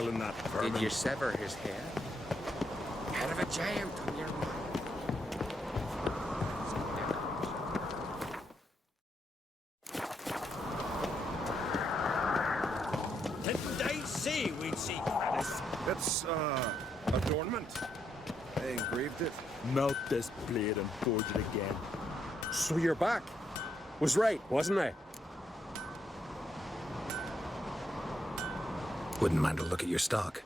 killing that vermin. Did you sever his head? Head of a giant on your mind. Didn't I say we'd see this? It's, adornment. They engraved it. Melt this blade and forge it again. So you're back. Was right, wasn't I? Wouldn't mind a look at your stock.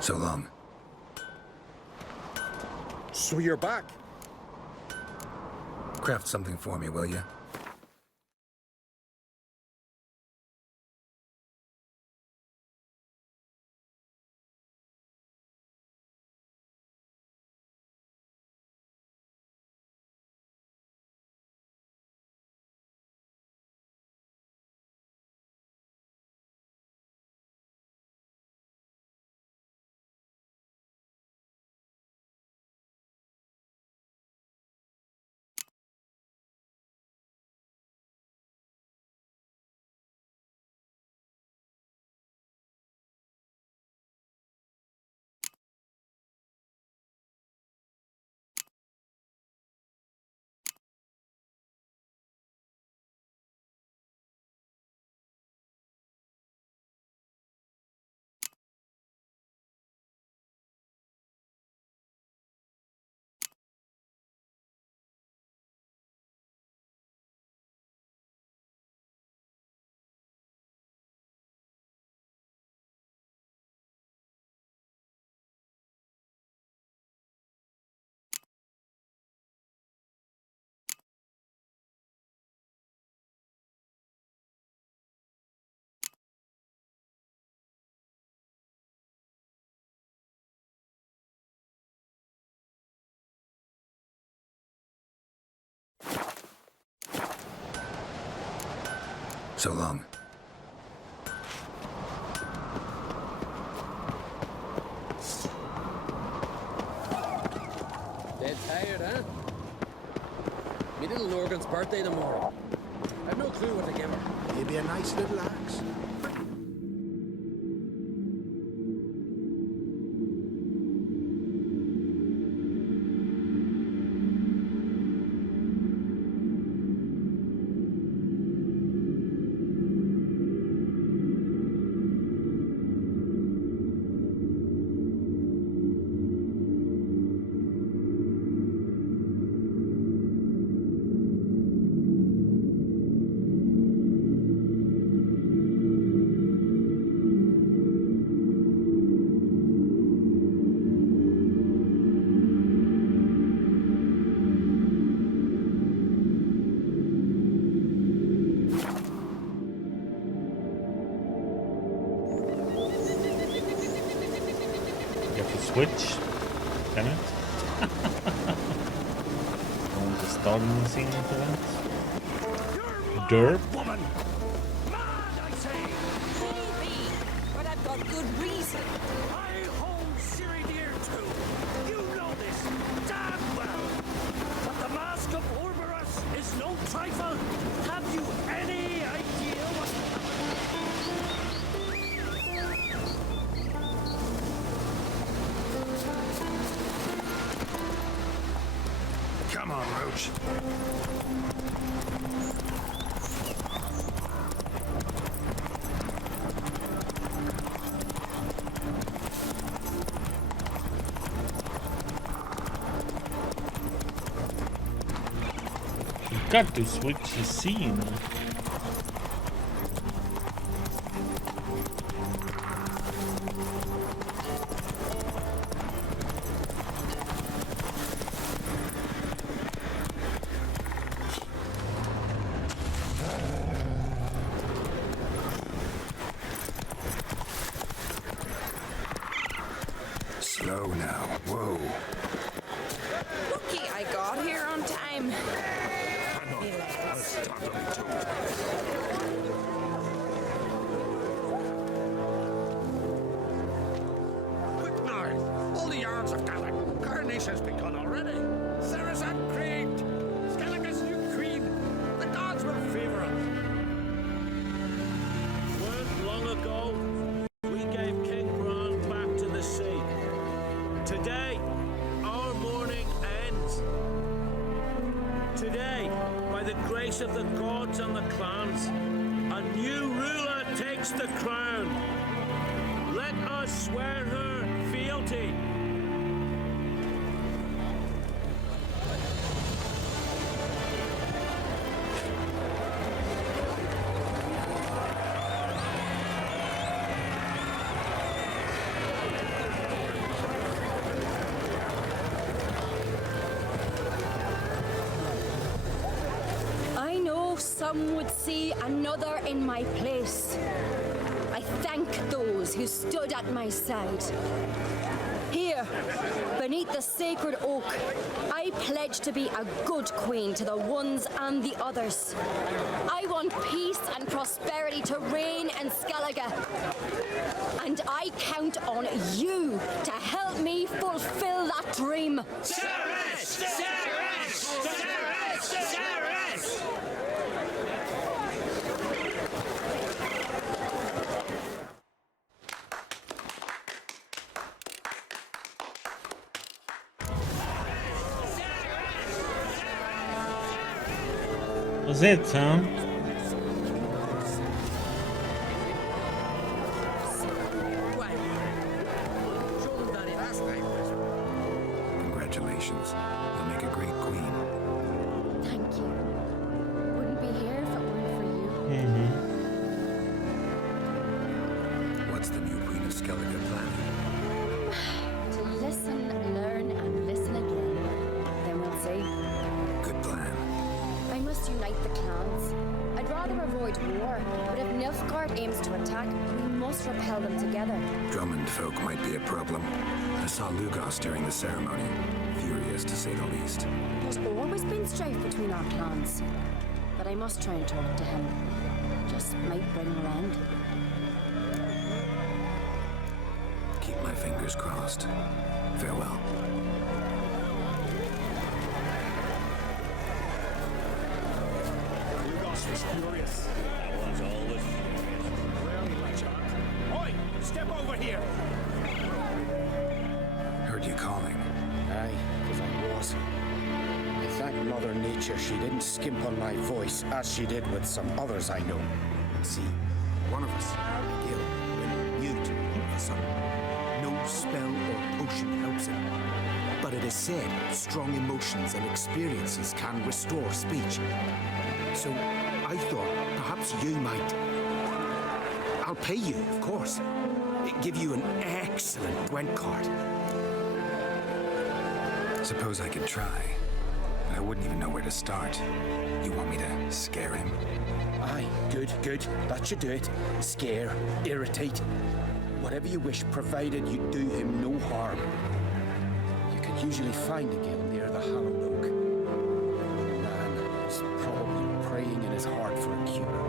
So long. So you're back. Craft something for me, will you? So long. Dead tired, huh? Me little Norgan's birthday tomorrow. I've no clue what to give her. Maybe a nice little axe. Switch. Damn it. I want to start in the scene for that. Derp. Woman! Mad, I say! Maybe, but I've got good reason. I hold Siri dear too. You know this damn well. But the Mask of Orberus is no trifle. Have you any idea what... Come on, Roach. You got to switch the scene. Slow now. Whoa. Lucky I got here on time. Hang on. I'll start on the toes. Quick now! All the yards have gathered. Coronation's begun already. Sarah's uncreamed. Skellige's new queen. The gods will favor us. Weren't long ago, we gave King Bran back to the sea. Today, our mourning ends. Today, by the grace of the gods and the clans, a new ruler takes the crown. Let us swear her fealty. I know some would see another in my place. I thank those who stood at my side. Here, beneath the sacred oak, I pledge to be a good queen to the ones and the others. I want peace and prosperity to reign in Skellige. And I count on you to help me fulfill that dream. Sarah! Was it, huh? Congratulations. You'll make a great queen. Thank you. Wouldn't be here if it weren't for you. What's the new queen of Skellige planning? To listen, learn, and listen again. Then we'll see. Good plan. I must unite the clans. I'd rather avoid war, but if Nilfgaard aims to attack, we must repel them together. Drummond folk might be a problem. I saw Lugos during the ceremony. Furious, to say the least. There's always been strife between our clans. But I must try and talk to him. Just might bring her end. Keep my fingers crossed. Farewell. Lugos was furious. That was always. Rarely my child. Oi! Step over here! Heard you calling. Aye, because I was. I thank Mother Nature she didn't skimp on my voice as she did with some others I know. See, one of us, Gil, went mute for some. No spell or potion helps him. But it is said strong emotions and experiences can restore speech. So I thought perhaps you might. I'll pay you, of course. Give you an excellent Gwent card. Suppose I could try. But I wouldn't even know where to start. You want me to scare him? Aye, good, good. That should do it. Scare, irritate. Whatever you wish, provided you do him no harm. You can usually find a Gil near the Hallowed Oak. The man is probably praying in his heart for a cure.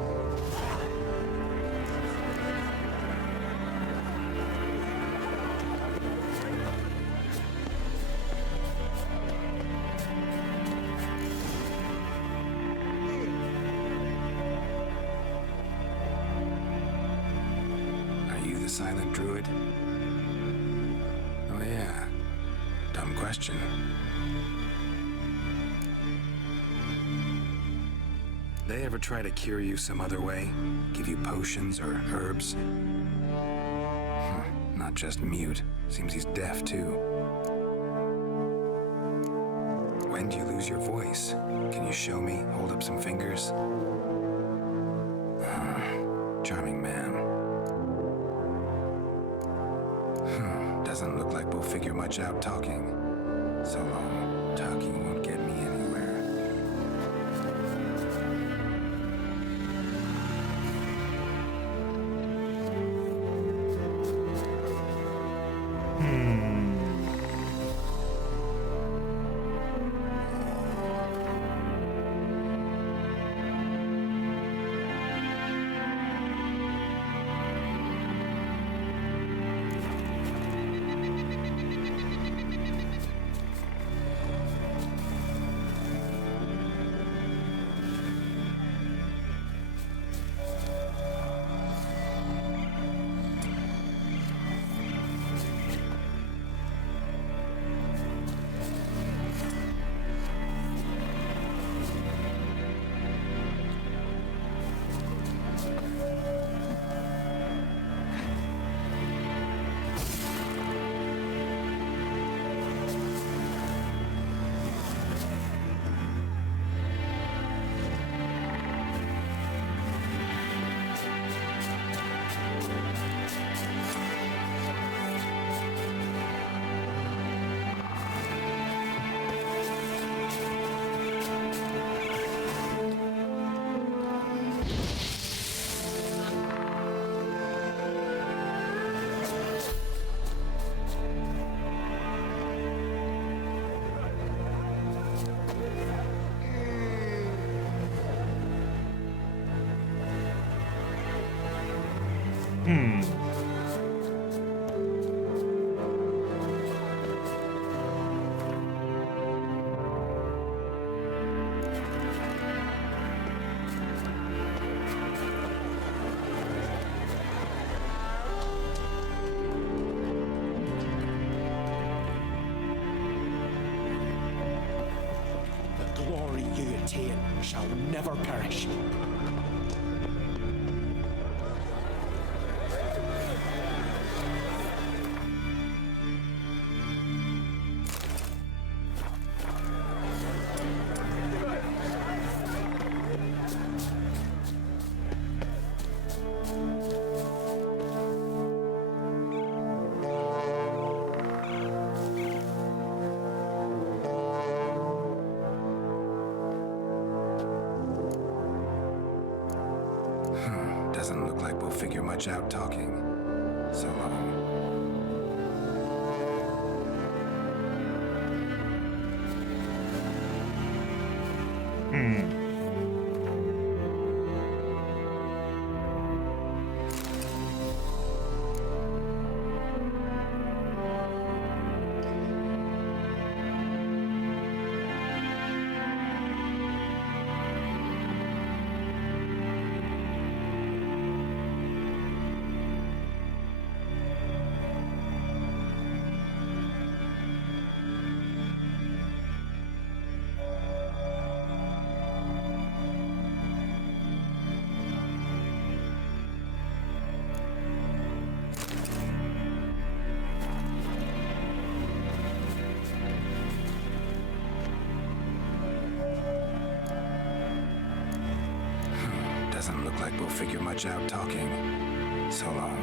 Are you the silent druid? Oh yeah. Dumb question. They ever try to cure you some other way? Give you potions or herbs? Not just mute. Seems he's deaf too. When do you lose your voice? Can you show me? Hold up some fingers? Charming man. Doesn't look like we'll figure much out talking. So long. Talking won't get me anywhere. The glory you attain shall never perish. Doesn't look like we'll figure much out talking. So long. Doesn't look like we'll figure much out talking. So long.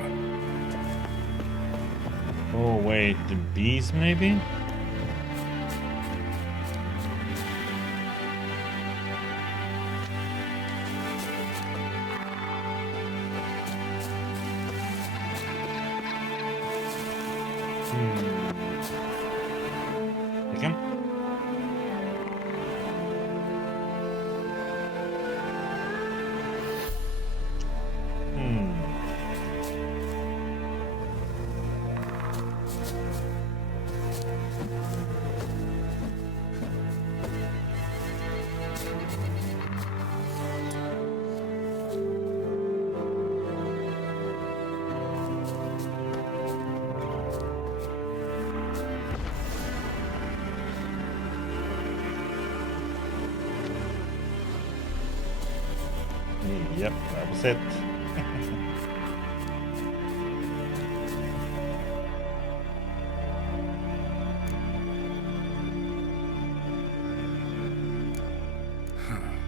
Oh wait, the bees maybe? Again? Yep, that was it.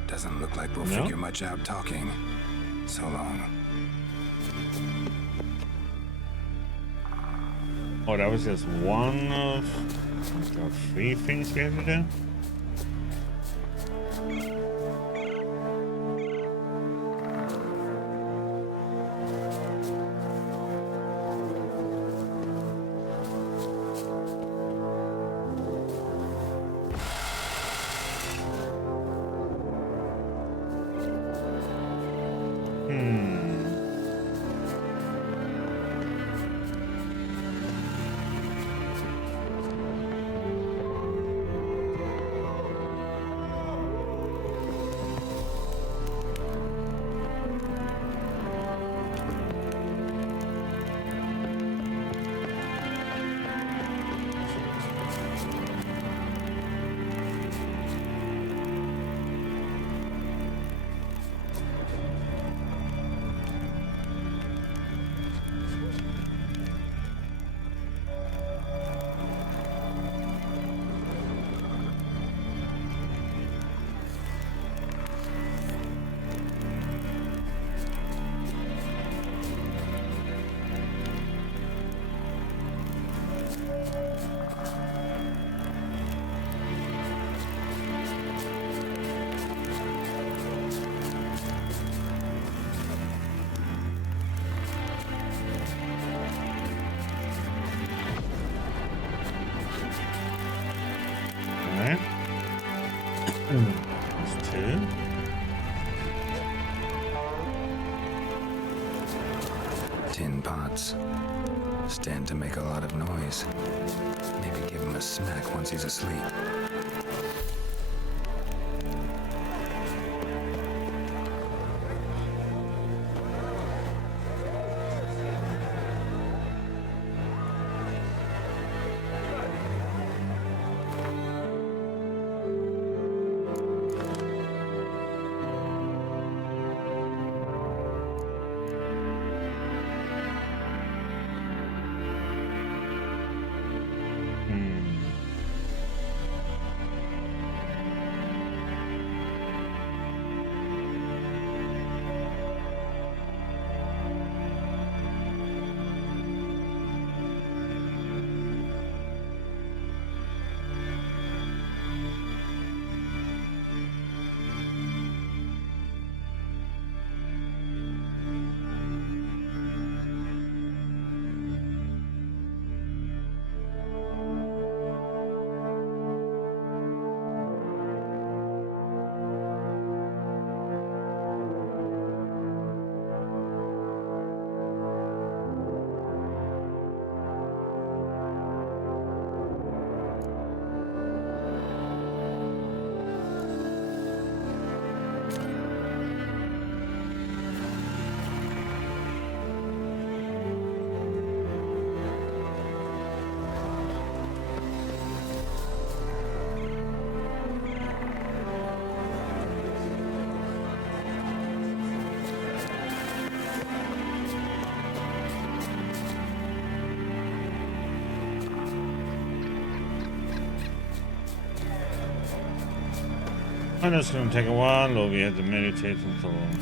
Doesn't look like we'll No? figure much out talking. So long. Oh, that was just one of the 3 things we had to do? pots. Stand to make a lot of noise. Maybe give him a smack once he's asleep. And it's going to take a while, or we have to meditate and so on.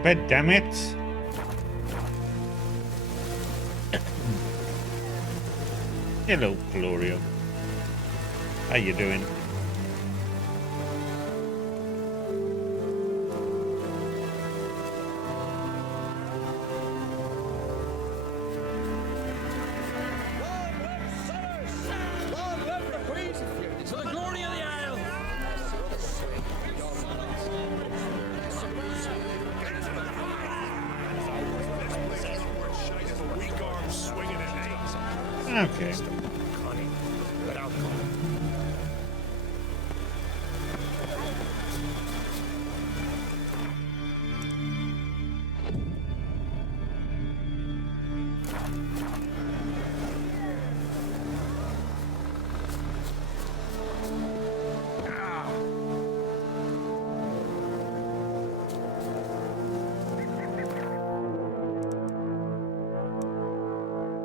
Bed, damn it! Hello, Gloria. How you doing? Okay.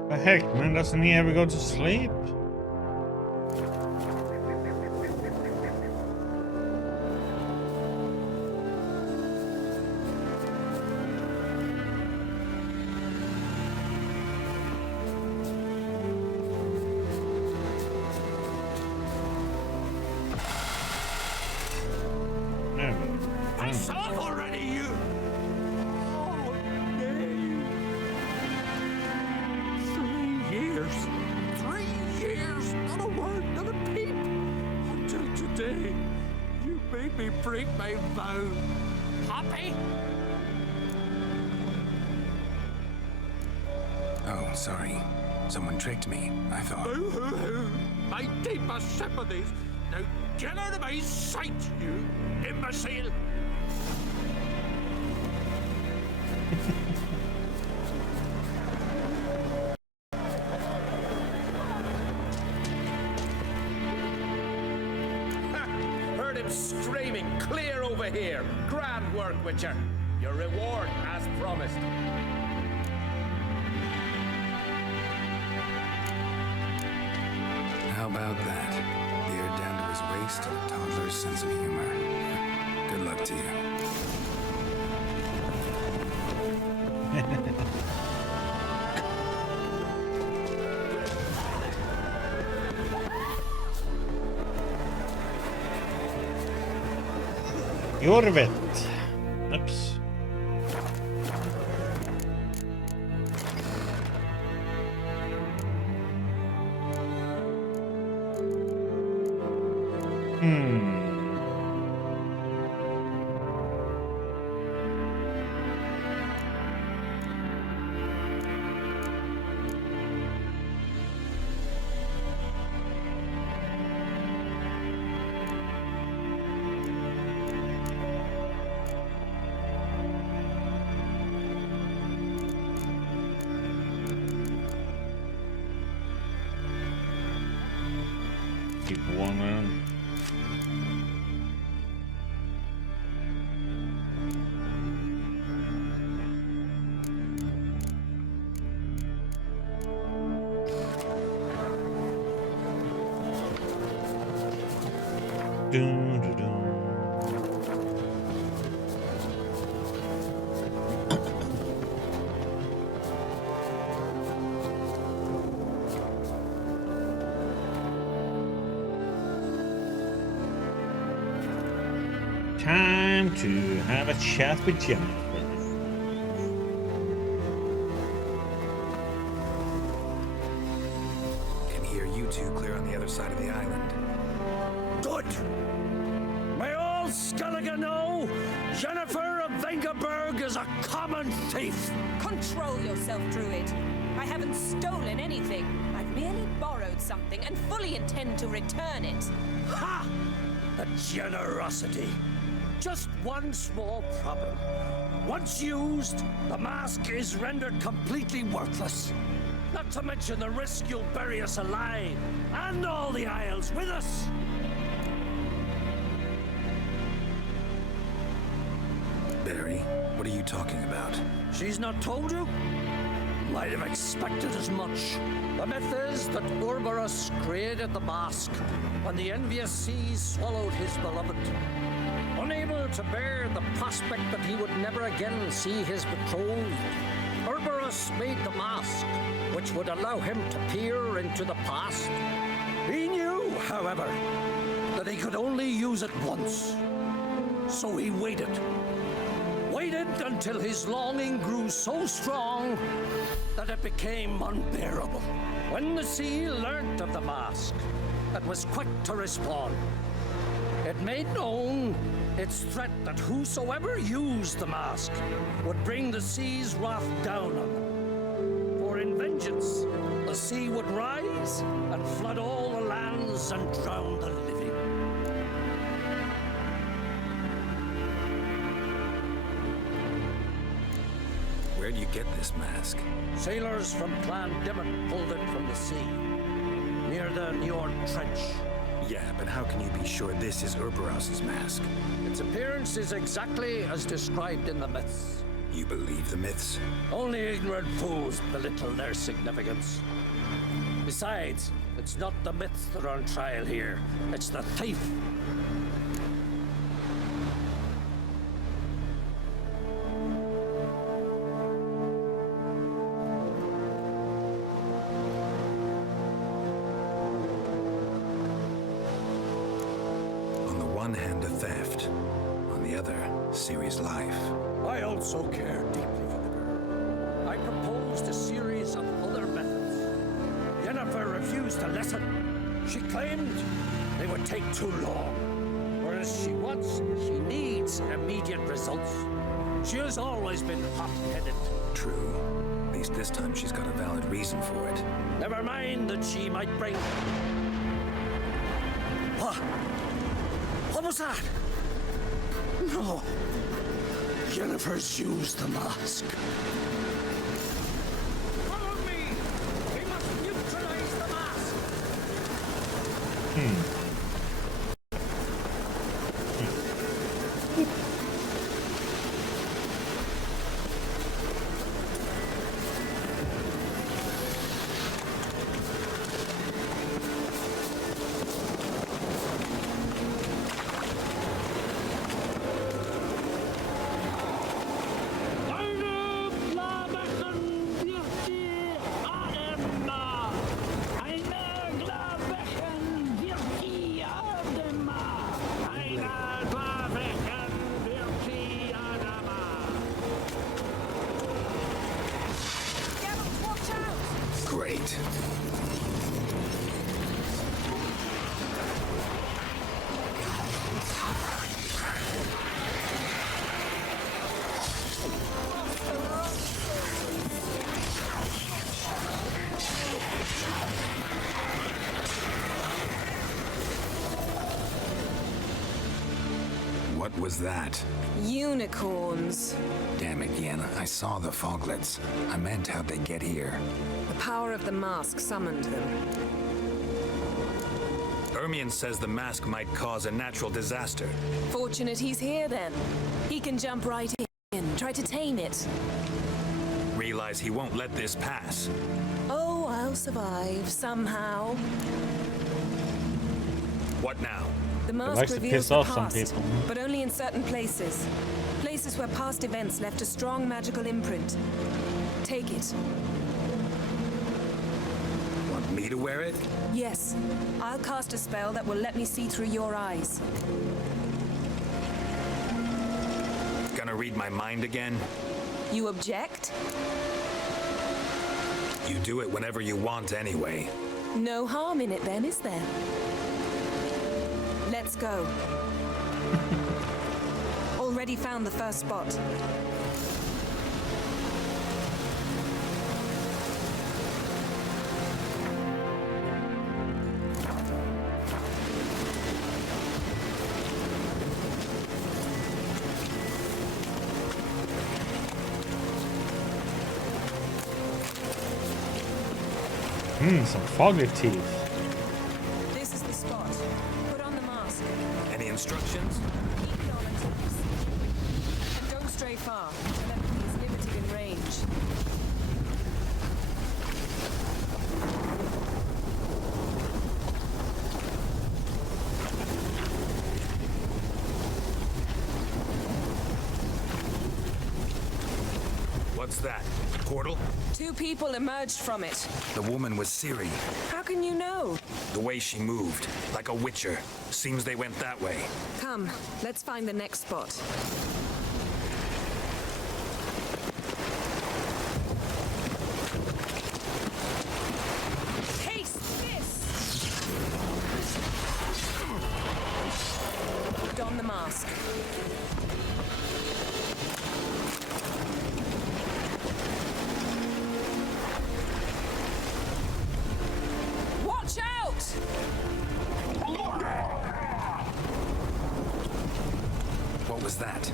The heck, man, doesn't he ever go to sleep? I saw it already, you! Oh, nay. 3 years. 3 years. Not a word, not a peep. Until today, you made me break my vow. Happy? Oh, sorry. Someone tricked me, I thought. Boo-hoo-hoo. My deepest sympathies. Now get out of my sight, you imbecile! screaming clear over here. Grand work, Witcher. Your reward as promised. How about that? Beard down to his waist and a toddler's sense of humor. Good luck to you. Jorvet. Oops. Keep one in. Dun, dun, dun. Time to have a chat with Jennifer. Can hear you two clear on the other side of the island. Good. May all Skellige know Jennifer of Vengerberg is a common thief. Control yourself, Druid. I haven't stolen anything. I've merely borrowed something and fully intend to return it. Ha! The generosity. Just one small problem. Once used, the mask is rendered completely worthless. Not to mention the risk you'll bury us alive, and all the Isles with us. Barry, what are you talking about? She's not told you? Might have expected as much. The myth is that Urberus created the mask when the envious seas swallowed his beloved. Unable to bear the prospect that he would never again see his betrothed, Urberus made the mask, which would allow him to peer into the past. He knew, however, that he could only use it once. So he waited. Waited until his longing grew so strong that it became unbearable. When the sea learnt of the mask, it was quick to respond. It made known its threat that whosoever used the mask would bring the sea's wrath down on them. For in vengeance, the sea would rise and flood all the lands and drown the living. Where'd you get this mask? Sailors from Clan Dimmock pulled it from the sea, near the Njord Trench. Yeah, but how can you be sure this is Urberus's mask? Its appearance is exactly as described in the myths. You believe the myths? Only ignorant fools belittle their significance. Besides, it's not the myths that are on trial here. It's the thief. On one hand, a theft. On the other, Ciri's life. I also care deeply for the girl. I proposed a series of other methods. Jennifer refused to listen. She claimed they would take too long. Whereas she needs immediate results. She has always been hot-headed. True. At least this time she's got a valid reason for it. Never mind that she might bring... What? What was that? No. Jennifer's used the mask. Follow me! We must neutralize the mask! What was that? Unicorns. Damn it, Yen. I saw the foglets. I meant how'd they get here? The power of the mask summoned them. Ermion says the mask might cause a natural disaster. Fortunate he's here then. He can jump right in, try to tame it. Realize he won't let this pass. Oh, I'll survive somehow. What now? The It mask likes to reveals piss the off some past, people. but only in certain places. Places where past events left a strong magical imprint. Take it. Want me to wear it? Yes. I'll cast a spell that will let me see through your eyes. Gonna read my mind again? You object? You do it whenever you want anyway. No harm in it then, is there? Let's go. Already found the first spot. Some foggy teeth. This is the spot. Put on the mask. Any instructions? Keep it on until you see. And don't stray far. Telepathy is limited in range. What's that? Portal? 2 people emerged from it. The woman was Ciri. How can you know? The way she moved, like a witcher. Seems they went that way. Come, let's find the next spot. Taste this! Don the mask. Watch out! What was that?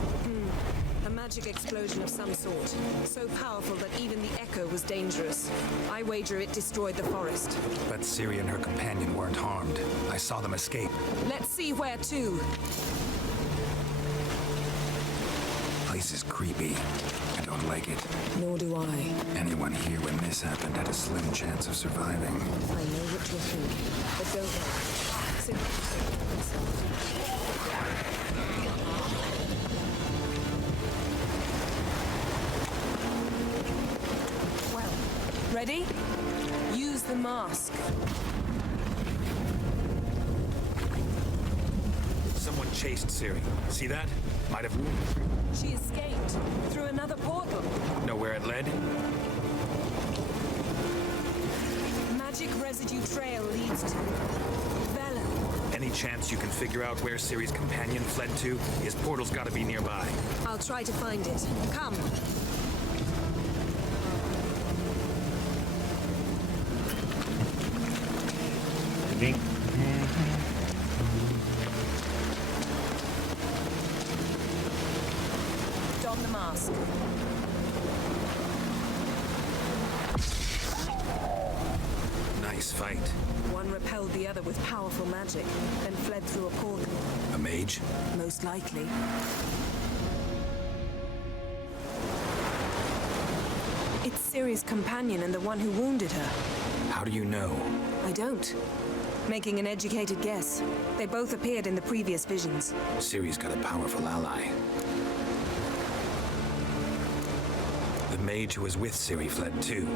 A magic explosion of some sort. So powerful that even the echo was dangerous. I wager it destroyed the forest. But Ciri and her companion weren't harmed. I saw them escape. Let's see where to. Place is creepy. I don't like it. Nor do I. Anyone here when this happened had a slim chance of surviving. I know what you're thinking. But go there. Well, ready? Use the mask. Someone chased Ciri. See that? Might have She escaped through another portal. know where it led? Magic residue trail leads to Velen. Any chance you can figure out where Ciri's companion fled to? His portal's gotta be nearby. I'll try to find it. Come. Link. Don the mask. Nice fight. One repelled the other with powerful magic, then fled through a portal. A mage? Most likely. It's Ciri's companion and the one who wounded her. How do you know? I don't. Making an educated guess. They both appeared in the previous visions. Ciri's got a powerful ally. The mage who was with Ciri fled too.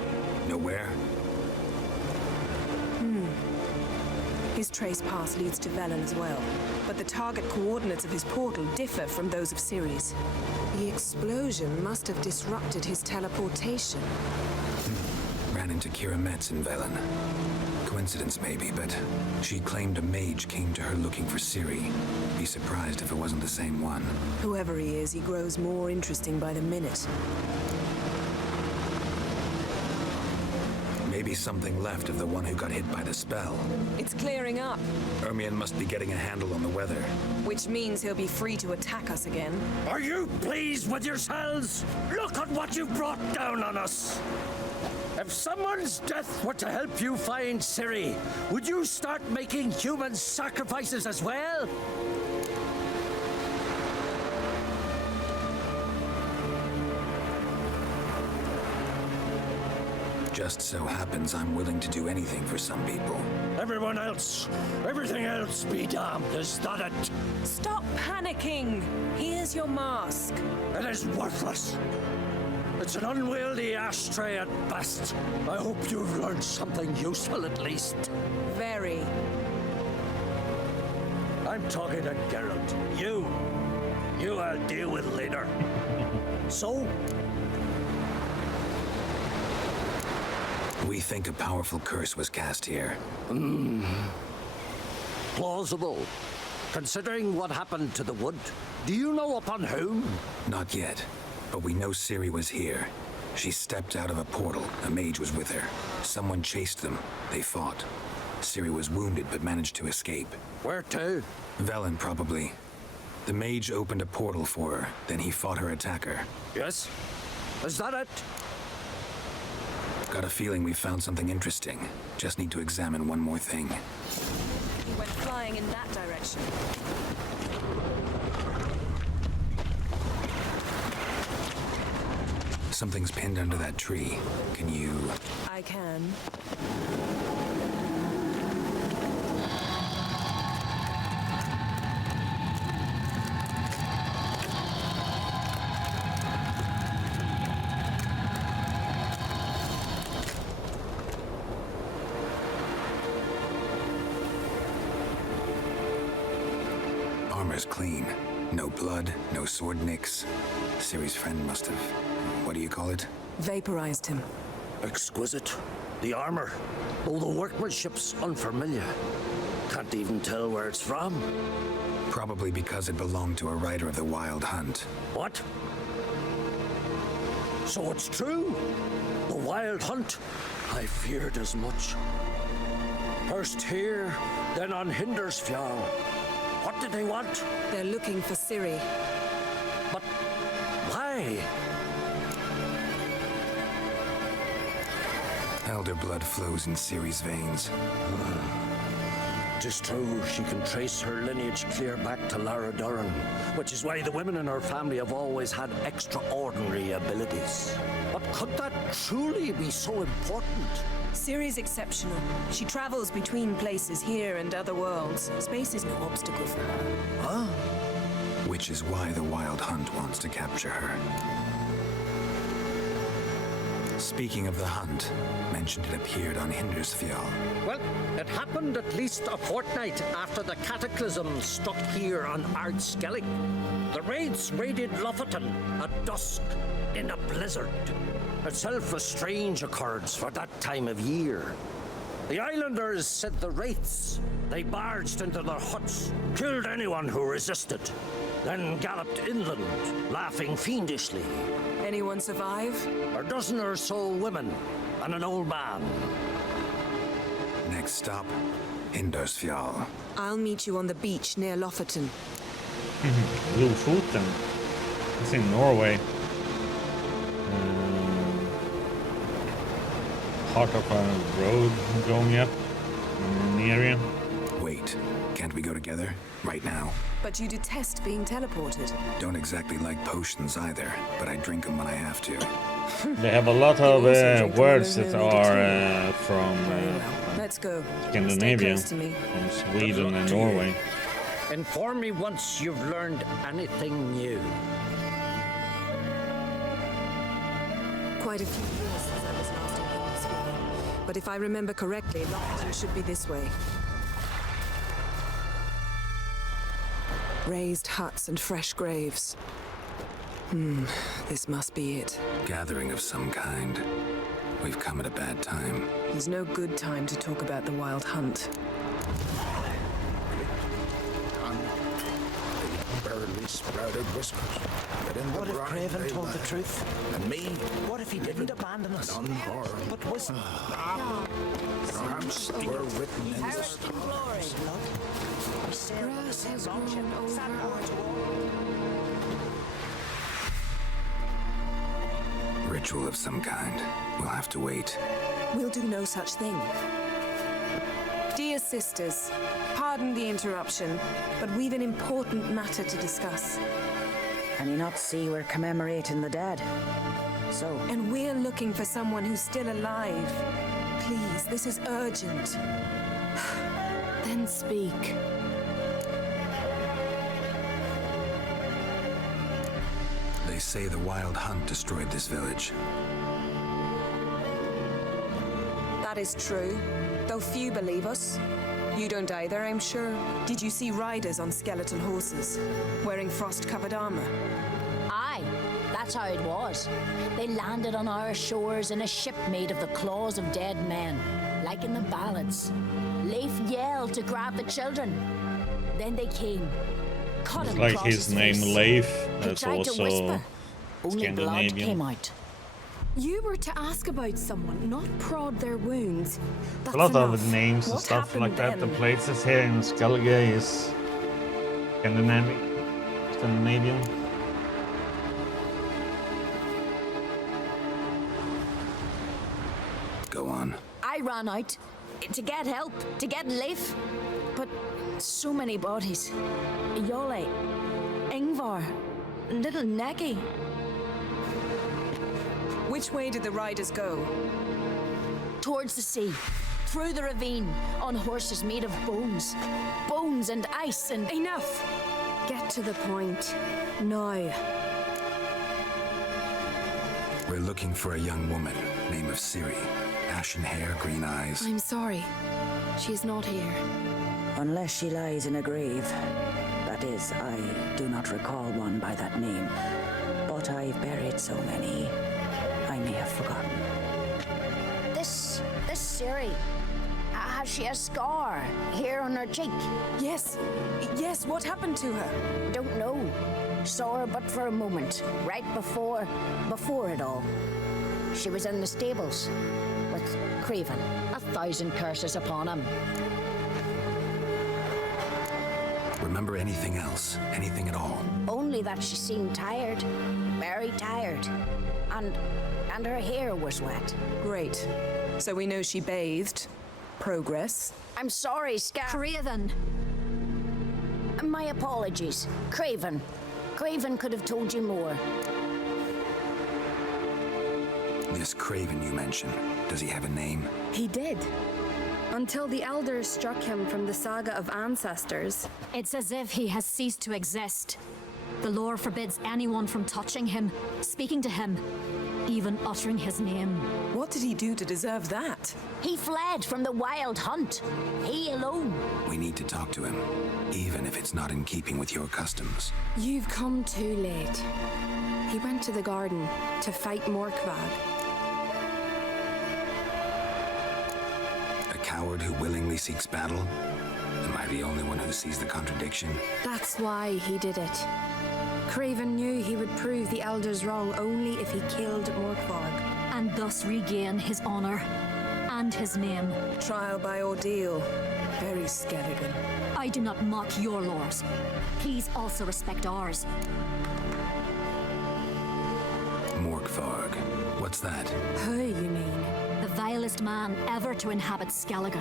Know where? His trace path leads to Velen as well. But the target coordinates of his portal differ from those of Ciri's. The explosion must have disrupted his teleportation. Ran into Kira Metz in Velen. Coincidence maybe, but she claimed a mage came to her looking for Ciri. Be surprised if it wasn't the same one. Whoever he is, he grows more interesting by the minute. Maybe something left of the one who got hit by the spell. It's clearing up, Ermion must be getting a handle on the weather. which means he'll be free to attack us again. Are you pleased with yourselves? Look at what you brought down on us! If someone's death were to help you find Ciri, would you start making human sacrifices as well? Just so happens I'm willing to do anything for some people. Everyone else, everything else be damned, is that it? Stop panicking! Here's your mask. It is worthless. It's an unwieldy ashtray at best. I hope you've learned something useful at least. Very. I'm talking to Geralt. You I'll deal with later. So, We think a powerful curse was cast here. plausible. Considering what happened to the wood, do you know upon whom? Not yet, but we know Ciri was here. She stepped out of a portal. A mage was with her. Someone chased them. They fought. Ciri was wounded but managed to escape. Where to? Velen, probably. The mage opened a portal for her, then he fought her attacker. Yes? Is that it? Got a feeling we found something interesting. Just need to examine one more thing. He went flying in that direction. Something's pinned under that tree. Can you... I can. Armor's clean. No blood, no sword nicks. Ciri's friend must have... What do you call it? Vaporized him. Exquisite. The armor, though the workmanship's unfamiliar. Can't even tell where it's from. Probably because it belonged to a rider of the Wild Hunt. What? So it's true? The Wild Hunt? I feared as much. First here, then on Hindersfjall. What did they want? They're looking for Ciri. But why? Elder blood flows in Ciri's veins. Tis true, she can trace her lineage clear back to Lara Duran, which is why the women in her family have always had extraordinary abilities. But could that truly be so important? Ciri's exceptional. She travels between places here and other worlds. Space is no obstacle for her. Huh? Which is why the Wild Hunt wants to capture her. Speaking of the hunt, mentioned it appeared on Hindersfjall. Well, it happened at least a fortnight after the cataclysm struck here on Skellige. The raids raided Lofoten at dusk in a blizzard. Itself a strange occurrence for that time of year. The islanders said the wraiths. They barged into their huts, killed anyone who resisted, then galloped inland, laughing fiendishly. Anyone survive? A dozen or so women and an old man. Next stop, Hindersfjall. I'll meet you on the beach near Lofoten. Lofoten. It's in Norway. Part of a road going up in the area. Wait, can't we go together? Right now? But you detest being teleported. Don't exactly like potions either, but I drink them when I have to. They have a lot of words that are from Let's go. Scandinavia, Stay close to me. from Sweden and Norway. Inform me once you've learned anything new. Quite a few years since I was last in Hindersfjall. But if I remember correctly, Lofoten should be this way. Raised huts and fresh graves. This must be it. Gathering of some kind. We've come at a bad time. There's no good time to talk about the Wild Hunt. Barely sprout powdered whiskers. But in What the if brine Craven they told the lie. truth? And me, What if he didn't abandon us? unharmed. But was Perhaps we're written in the stars. Grass has grown over our Ritual of some kind. We'll have to wait. We'll do no such thing. Dear sisters, pardon the interruption, but we've an important matter to discuss. Can you not see we're commemorating the dead? So? And we're looking for someone who's still alive. Please, this is urgent. Then speak. They say the wild hunt destroyed this village. That is true, though few believe us. You don't either, I'm sure. Did you see riders on skeletal horses, wearing frost-covered armor? Aye, that's how it was. They landed on our shores in a ship made of the claws of dead men, like in the ballads. Leif yelled to grab the children. Then they came. Cut It's him like across his name face. Leif. He That's tried to also whisper. Only blood came Scandinavian. out. You were to ask about someone, not prod their wounds. That's A lot enough. of names and What stuff like happened that. The then? places here in Skellige is Scandinavian. Go on. I ran out to get help, to get Leif. But so many bodies. Yole, Ingvar, little Neki. Which way did the riders go? Towards the sea, through the ravine, on horses made of bones. Bones and ice and... Enough! Get to the point. Now. We're looking for a young woman, name of Ciri. Ashen hair, green eyes. I'm sorry. She's not here. Unless she lies in a grave. That is, I do not recall one by that name. But I've buried so many, I may have forgotten. This Ciri, has she a scar here on her cheek? Yes, what happened to her? Don't know. Saw her but for a moment, right before it all. She was in the stables with Craven. 1,000 curses upon him. Remember anything else? Anything at all? Only that she seemed tired, very tired, and her hair was wet. Great. So we know she bathed. Progress. I'm sorry, Craven! My apologies. Craven. Craven could have told you more. This Craven you mentioned, does he have a name? He did. Until the elders struck him from the saga of ancestors. It's as if he has ceased to exist. The lore forbids anyone from touching him, speaking to him, even uttering his name. What did he do to deserve that? He fled from the wild hunt. He alone. We need to talk to him, even if it's not in keeping with your customs. You've come too late. He went to the garden to fight Morkvag. A coward who willingly seeks battle? Am I the only one who sees the contradiction? That's why he did it. Craven knew he would prove the elders wrong only if he killed Morkvag. And thus regain his honor and his name. Trial by ordeal. Very Skellige. I do not mock your laws. Please also respect ours. Morkvarg. What's that? Who, you mean? The vilest man ever to inhabit Skellige.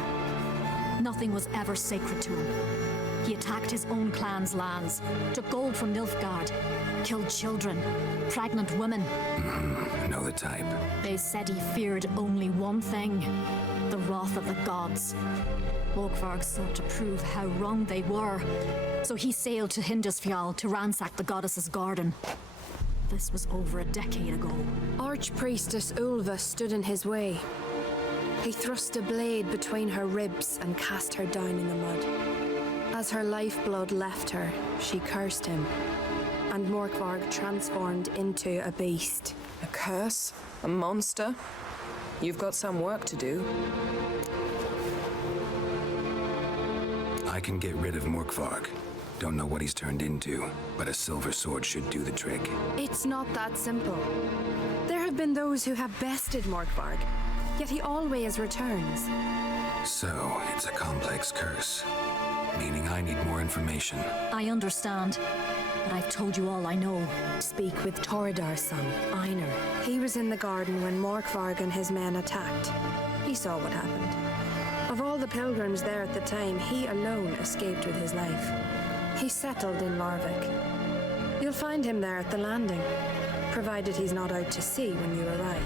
Nothing was ever sacred to him. He attacked his own clan's lands, took gold from Nilfgaard, killed children, pregnant women. Know the type. They said he feared only one thing, the wrath of the gods. Morkvarg sought to prove how wrong they were, so he sailed to Hindisfjall to ransack the goddess's garden. This was over a decade ago. Archpriestess Ulva stood in his way. He thrust a blade between her ribs and cast her down in the mud. As her lifeblood left her, she cursed him, and Morkvarg transformed into a beast. A curse? A monster? You've got some work to do. I can get rid of Morkvarg. Don't know what he's turned into, but a silver sword should do the trick. It's not that simple. There have been those who have bested Morkvarg, yet he always returns. So, it's a complex curse, meaning I need more information. I understand, but I've told you all I know. Speak with Torridar's son, Einar. He was in the garden when Morkvarg and his men attacked. He saw what happened. Of all the pilgrims there at the time, he alone escaped with his life. He settled in Larvik. You'll find him there at the landing, provided he's not out to sea when you arrive.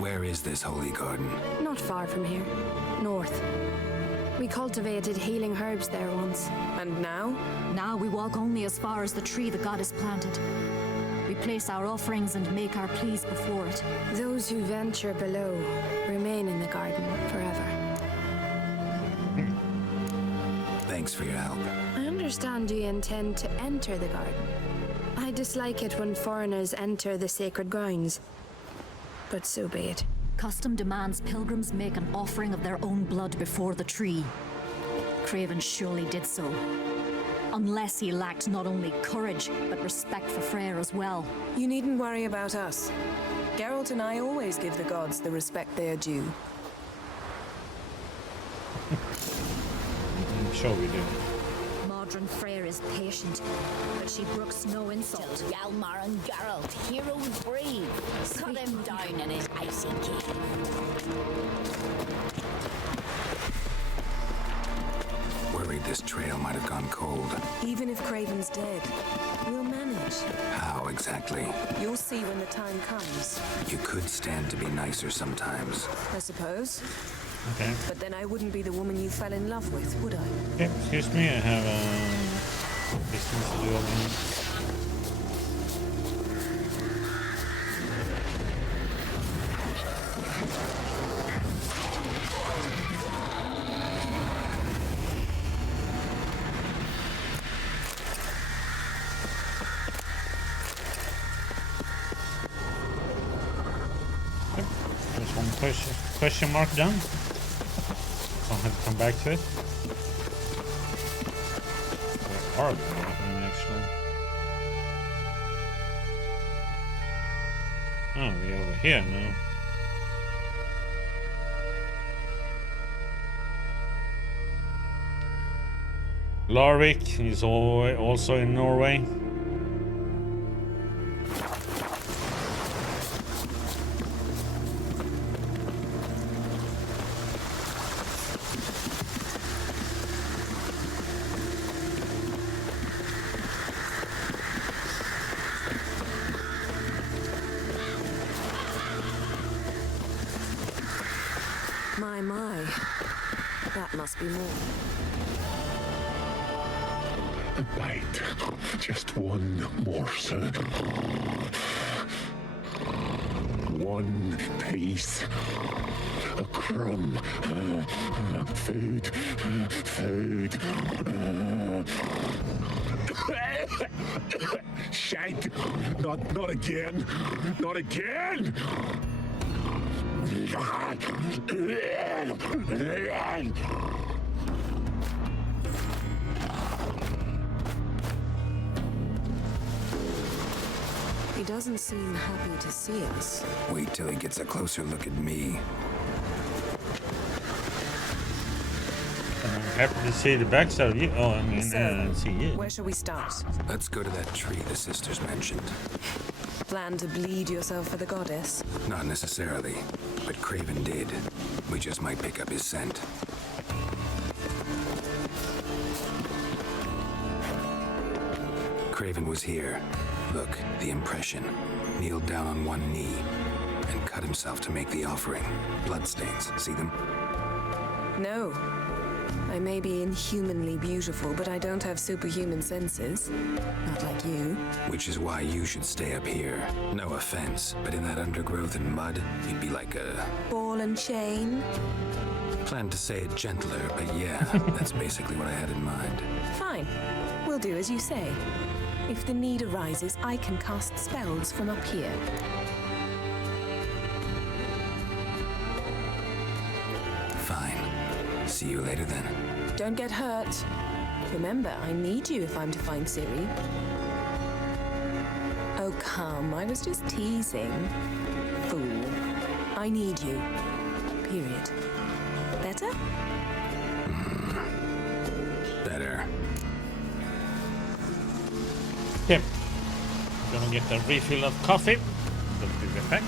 Where is this holy garden? Not far from here. North. We cultivated healing herbs there once. And now? Now we walk only as far as the tree the goddess planted. We place our offerings and make our pleas before it. Those who venture below remain in the garden forever. Thanks for your help. I understand you intend to enter the garden. I dislike it when foreigners enter the sacred grounds. But so be it. Custom demands pilgrims make an offering of their own blood before the tree. Craven surely did so. Unless he lacked not only courage, but respect for Freyr as well. You needn't worry about us. Geralt and I always give the gods the respect they are due. I'm sure we do. Modern Freyr is patient, but she brooks no insult. Till Hjalmar and Geralt, heroes brave, cut him down in his icy cave. Worried this trail might have gone cold. Even if Craven's dead, we'll manage. How exactly? You'll see when the time comes. You could stand to be nicer sometimes. I suppose. Okay. But then I wouldn't be the woman you fell in love with, would I? Okay, excuse me, I have business to do again. Yep, there's one question mark done. I'll have to come back to it. Where are they actually? Oh, they're over here now. Larvik is also in Norway. My. That must be more. A bite. Just one morsel. One piece. A crumb. Food. Food. Shank. Not again. Not again. He doesn't seem happy to see us. Wait till he gets a closer look at me. I'm happy to see the backside of you. Oh, I mean, see you. Where shall we start? Let's go to that tree the sisters mentioned. Plan to bleed yourself for the goddess? Not necessarily, but Craven did. We just might pick up his scent. Craven was here. Look, the impression. Kneeled down on one knee and cut himself to make the offering. Bloodstains, see them? No. I may be inhumanly beautiful, but I don't have superhuman senses. Not like you. Which is why you should stay up here. No offense, but in that undergrowth and mud, you'd be like a... ball and chain? Planned to say it gentler, but yeah, that's basically what I had in mind. Fine. We'll do as you say. If the need arises, I can cast spells from up here. Fine. See you later then. don't get hurt. Remember, I need you if I'm to find Ciri. Oh, come, I was just teasing. Fool. I need you. Period. Better? Better. Okay. Gonna get a refill of coffee. Let's be right back.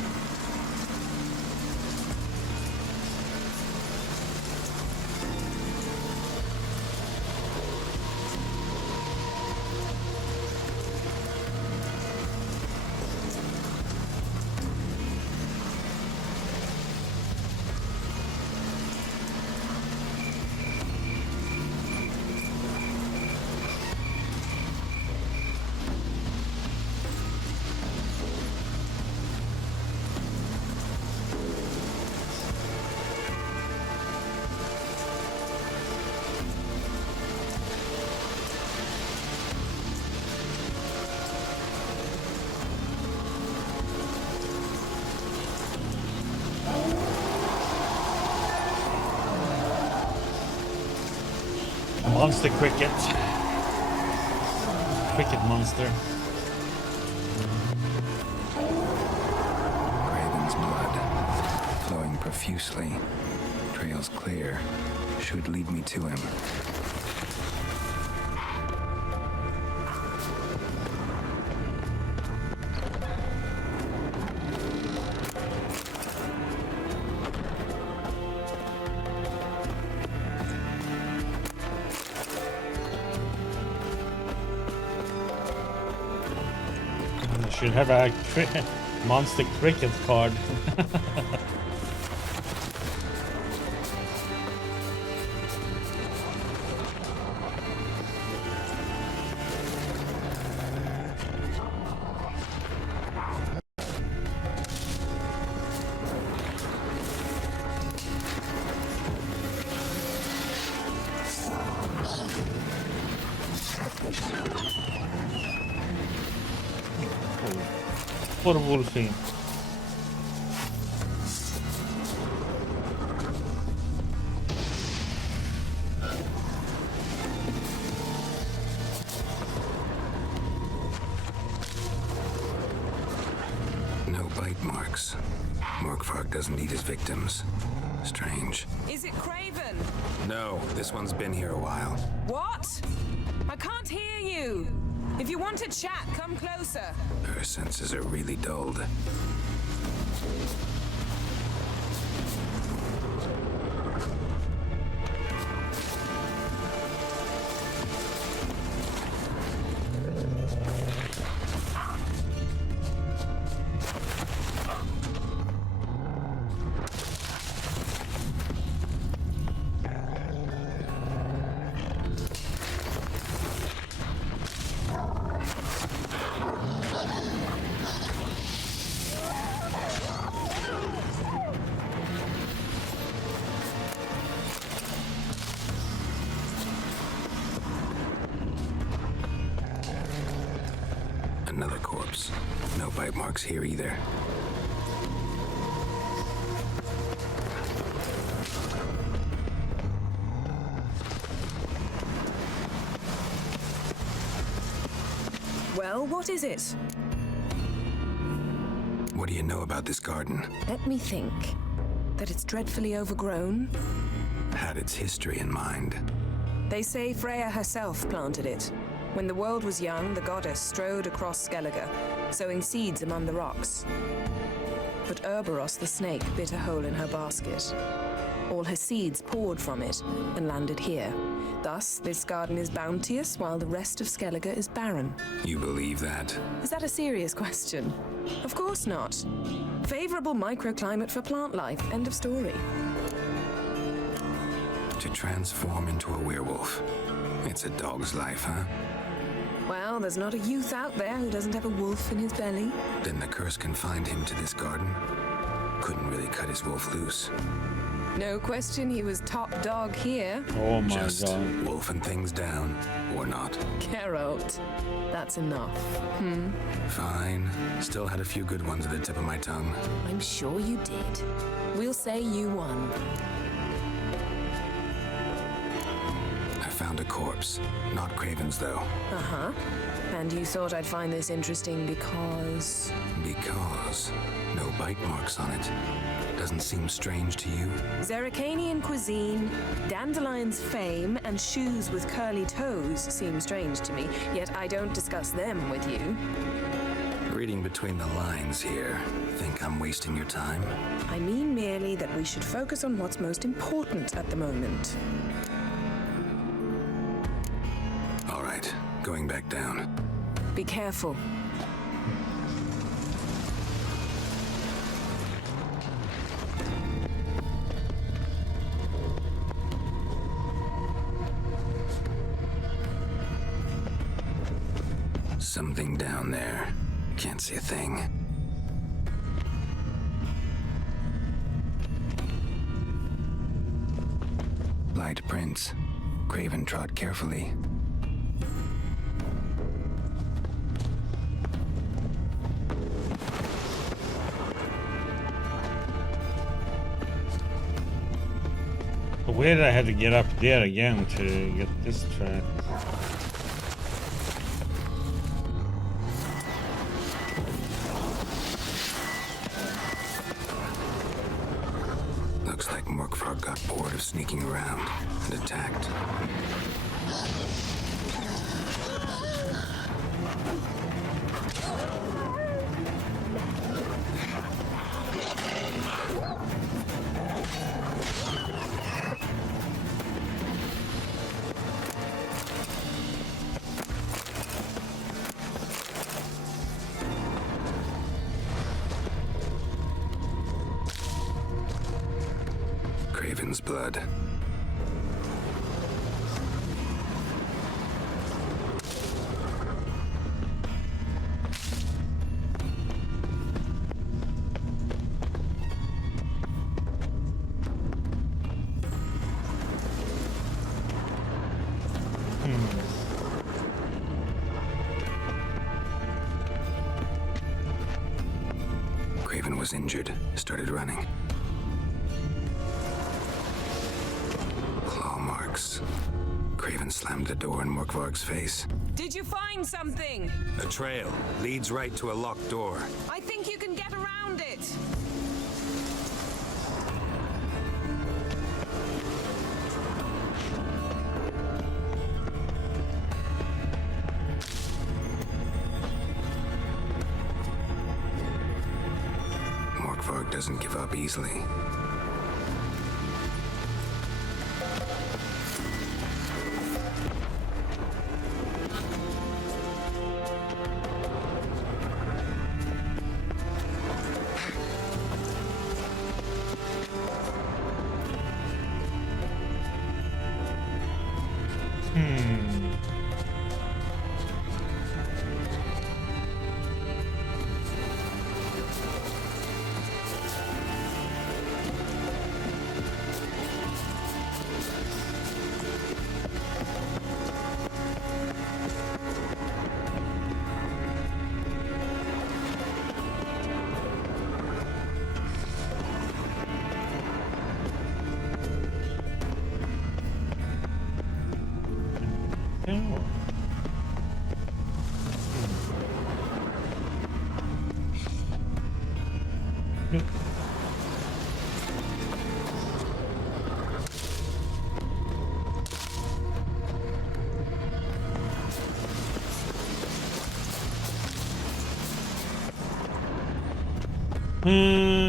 Monster cricket. Cricket monster. Craven's blood, flowing profusely. Trails clear. Should lead me to him. Should have a monster cricket card. Poor Wolfie. No bite marks. Morkvark doesn't eat his victims. Strange. Is it Craven? No, this one's been here a while. What? I can't hear you. If you want to chat, come closer. Her senses are really dulled. Another corpse. No bite marks here either. Well, what is it? What do you know about this garden? Let me think. That it's dreadfully overgrown? Had its history in mind. They say Freya herself planted it. When the world was young, the goddess strode across Skellige, sowing seeds among the rocks. But Urboros the snake bit a hole in her basket. All her seeds poured from it and landed here. Thus, this garden is bounteous while the rest of Skellige is barren. You believe that? Is that a serious question? Of course not. Favorable microclimate for plant life. End of story. To transform into a werewolf. It's a dog's life, huh? Well, there's not a youth out there who doesn't have a wolf in his belly. Then the curse confined him to this garden. Couldn't really cut his wolf loose. No question he was top dog here. Oh my Just god. wolfing things down, or not. Geralt, that's enough. Fine. Still had a few good ones at the tip of my tongue. I'm sure you did. We'll say you won. another corpse. Not Craven's, though. Uh-huh. And you thought I'd find this interesting because... Because no bite marks on it. Doesn't seem strange to you? Zerrikanian cuisine, Dandelion's fame, and shoes with curly toes seem strange to me, yet I don't discuss them with you. Reading between the lines here, think I'm wasting your time? I mean merely that we should focus on what's most important at the moment. All right, going back down. Be careful. Something down there. Can't see a thing. Light prints. Craven trod carefully. But where did I have to get up there again to get this track? Looks like Morkvarg got bored of sneaking around and attacked. Craven's blood. Craven was injured, started running. Claw marks. Craven slammed the door in Morkvarg's face. Did you find something? A trail leads right to a locked door. I think you can get around it. Morkvarg doesn't give up easily.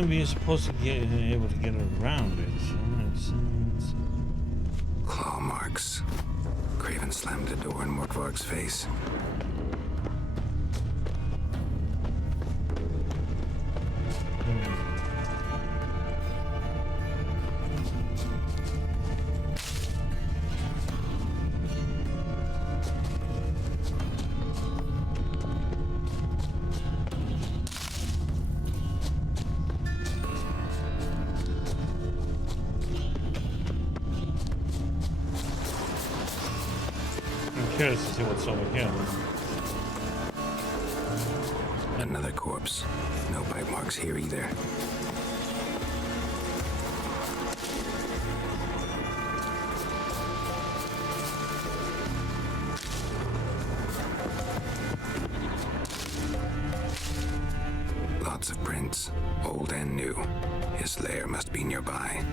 We're supposed to get able to get around it. Claw marks. Craven slammed the door in Morkvarg's face. Curious to see what's over here. Another corpse. No bite marks here either. Lots of prints, old and new. His lair must be nearby.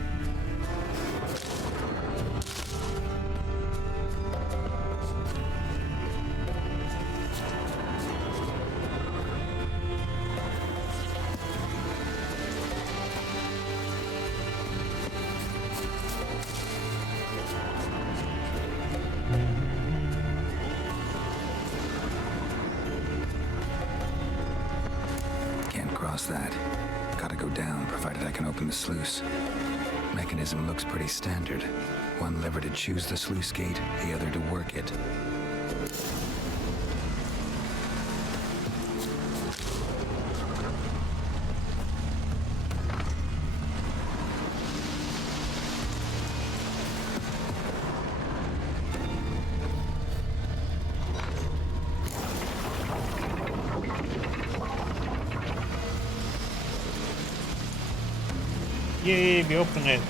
That. Gotta go down, provided I can open the sluice. Mechanism looks pretty standard. One lever to choose the sluice gate, the other to work it. Yay, we open it.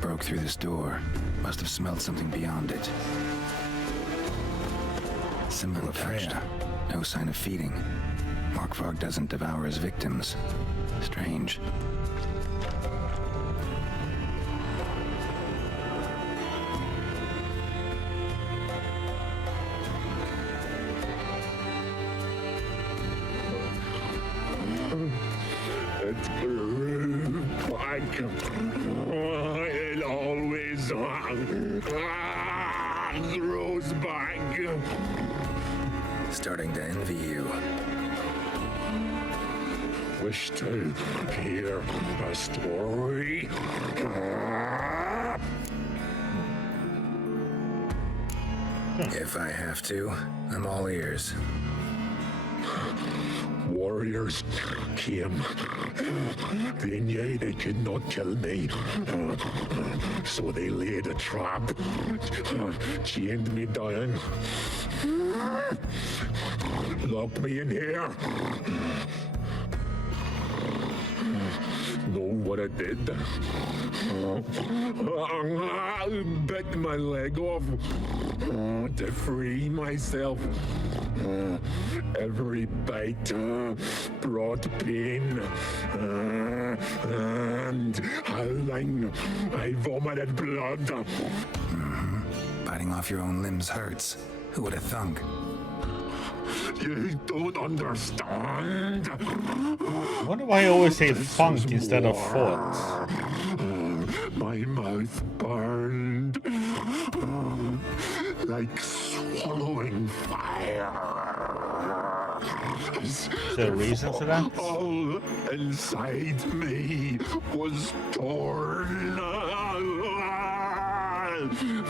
Broke through this door. Must have smelled something beyond it. Symbol attached. No sign of feeding. Morkvarg doesn't devour his victims. Strange. It's like it always throws back. Starting to envy you. Wish to hear a story? If I have to, I'm all ears. Warriors came. They knew they could not kill me. So they laid a trap. Chained me down. Locked me in here. Know what I did? Bit my leg off to free myself. Every bite brought pain, and howling, I vomited blood. Biting off your own limbs hurts. Who would have thunk? You don't understand. I wonder why I always say funk instead of fought. My mouth burned like swallowing fire. Is there a reason for that? All inside me was torn.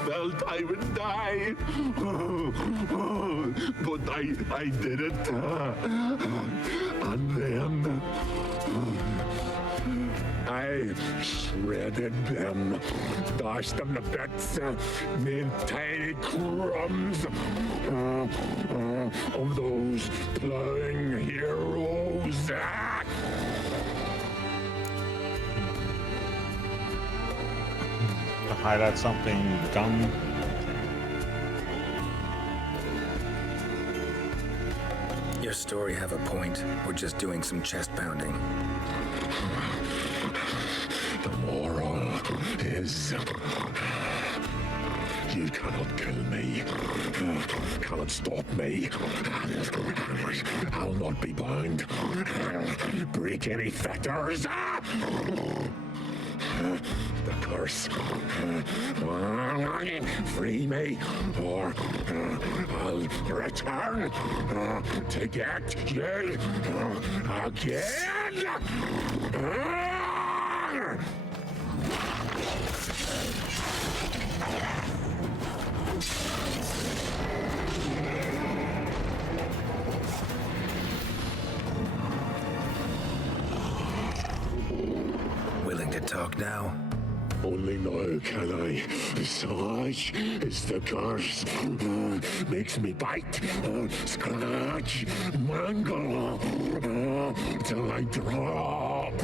Felt I would die, but I did it. And then I shredded them, dashed them to bits, made tiny crumbs of those plowing heroes. To highlight something done. Your story have a point. We're just doing some chest pounding. The moral is you cannot kill me, cannot stop me. I'll not be bound, break any fetters. The curse. Free me, or I'll return to get you again. Willing to talk now? Only now can I. Such is the curse. Makes me bite, scratch, mangle, till I drop.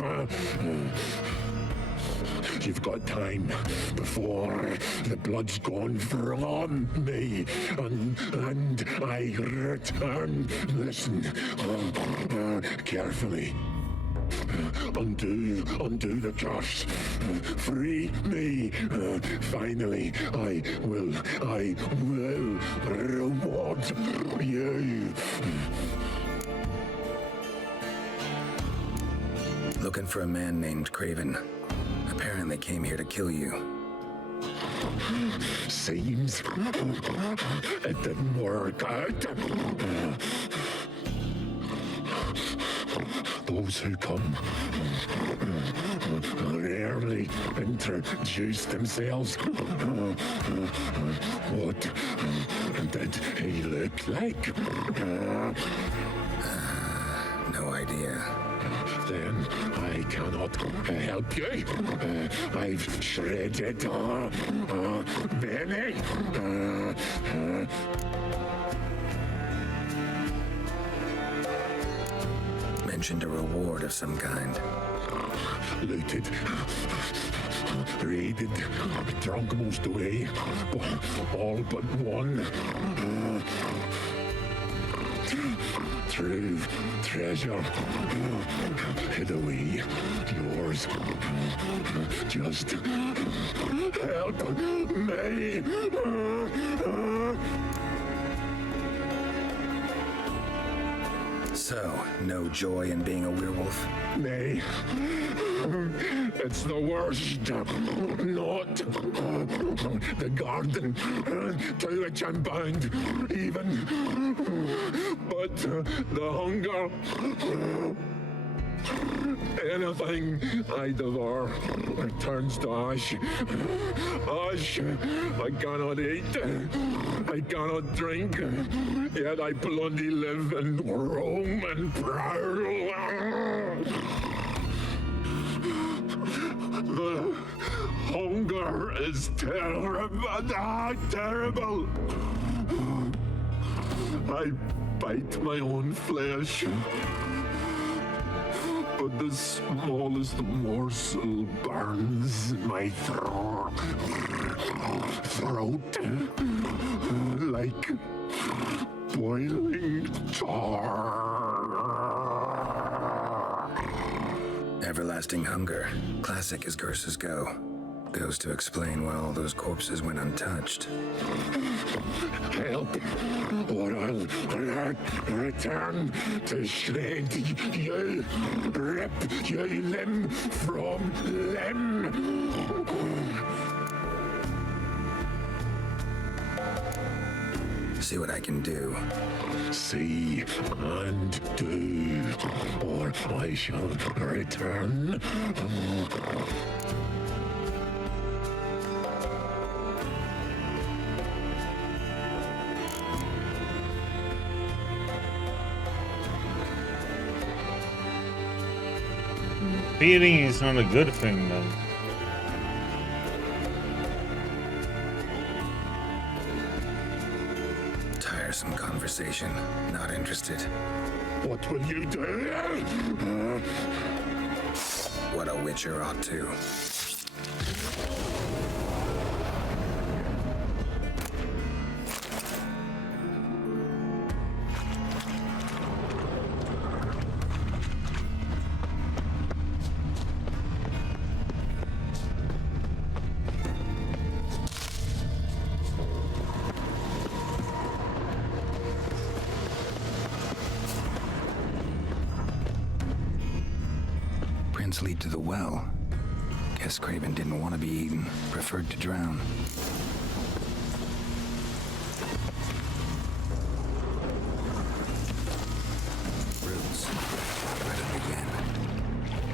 You've got time before the blood's gone from me, and I return. Listen carefully. Undo the curse. Free me. Finally, I will reward you. Looking for a man named Craven. Apparently came here to kill you. Seems it didn't work out. Those who come rarely introduce themselves. What did he look like? No idea. Then I cannot help you. I've shredded many. Mentioned a reward of some kind. Looted, raided, drunk most away, all but one. True treasure hid away. Yours. Just help me. So, no joy in being a werewolf? Nay. It's the worst. Not the garden to which I'm bound, even. But the hunger. Anything I devour turns to ash. Ash I cannot eat. I cannot drink. Yet I bloody live and roam and prowl. The hunger is terrible. I bite my own flesh. But the smallest morsel burns my throat like boiling tar. Everlasting hunger. Classic as curses go. Goes to explain why all those corpses went untouched. Help, or I'll return to shred you, rip you limb from limb. See what I can do. See and do, or I shall return. Feeding is not a good thing then. Tiresome conversation. Not interested. What will you do? What a witcher ought to. Lead to the well. Guess Craven didn't want to be eaten, preferred to drown. Roots. Right again.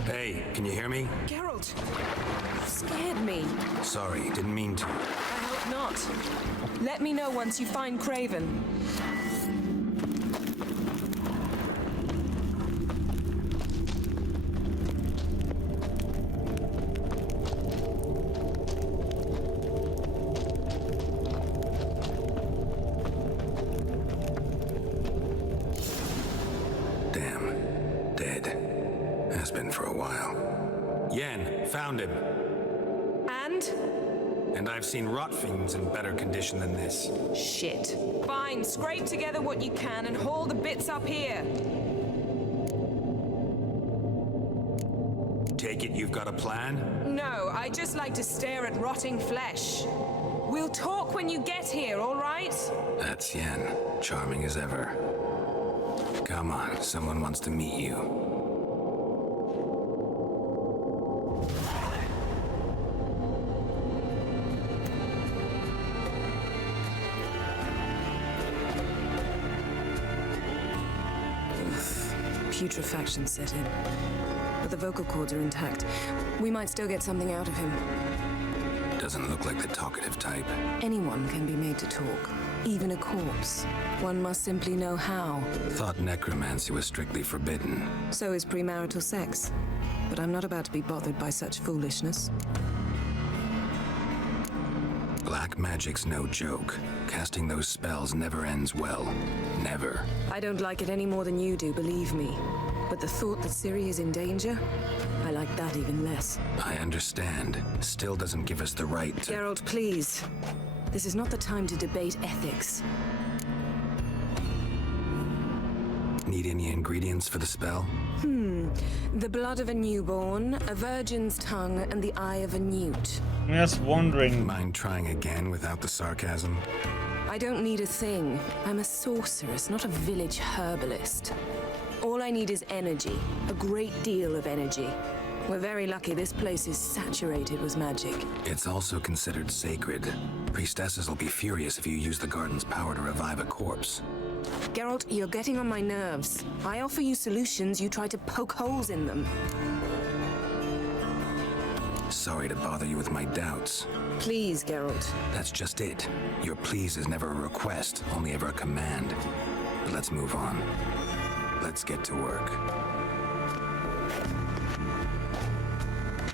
Hey, can you hear me? Geralt, you scared me. Sorry, didn't mean to. I hope not. Let me know once you find Craven. Damn. Dead. Has been for a while. Yen, found him. And? And I've seen rot fiends in better condition than this. Shit. Fine, scrape together what you can and haul the bits up here. Take it you've got a plan? No, I just like to stare at rotting flesh. We'll talk when you get here, all right? That's Yen. Charming as ever. Come on, someone wants to meet you. Putrefaction set in. But the vocal cords are intact. We might still get something out of him. Doesn't look like the talkative type. Anyone can be made to talk. Even a corpse. One must simply know how. Thought necromancy was strictly forbidden. So is premarital sex. But I'm not about to be bothered by such foolishness. Black magic's no joke. Casting those spells never ends well. Never. I don't like it any more than you do, believe me. But the thought that Ciri is in danger, I like that even less. I understand. Still doesn't give us the right to... Geralt, please. This is not the time to debate ethics. Need any ingredients for the spell? The blood of a newborn, a virgin's tongue, and the eye of a newt. I'm just wondering... Mind trying again without the sarcasm? I don't need a thing. I'm a sorceress, not a village herbalist. All I need is energy. A great deal of energy. We're very lucky this place is saturated with magic. It's also considered sacred. Priestesses will be furious if you use the garden's power to revive a corpse. Geralt, you're getting on my nerves. I offer you solutions, you try to poke holes in them. Sorry to bother you with my doubts. Please, Geralt. That's just it. Your please is never a request, only ever a command. But let's move on. Let's get to work.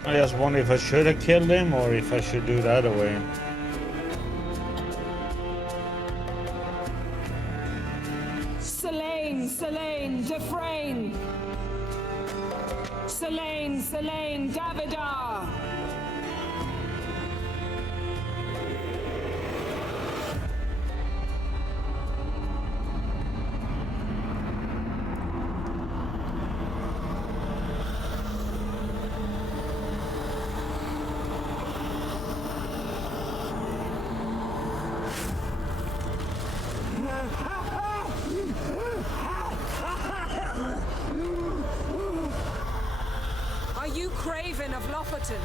I just wonder if I should have killed him or if I should do the other way. Selene, Defrain! Selene, Davidar! Are you Craven of Lofoten?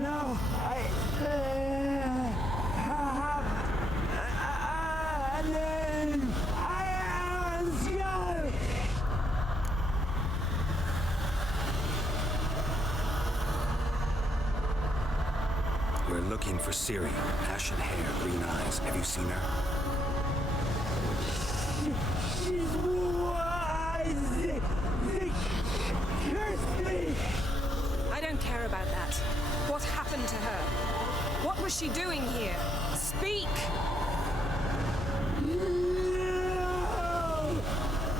No, I We're looking for Ciri. Ashen hair, green eyes. Have you seen her? She's wise. Curse me. I don't care about that. What happened to her? What was she doing here? Speak! No.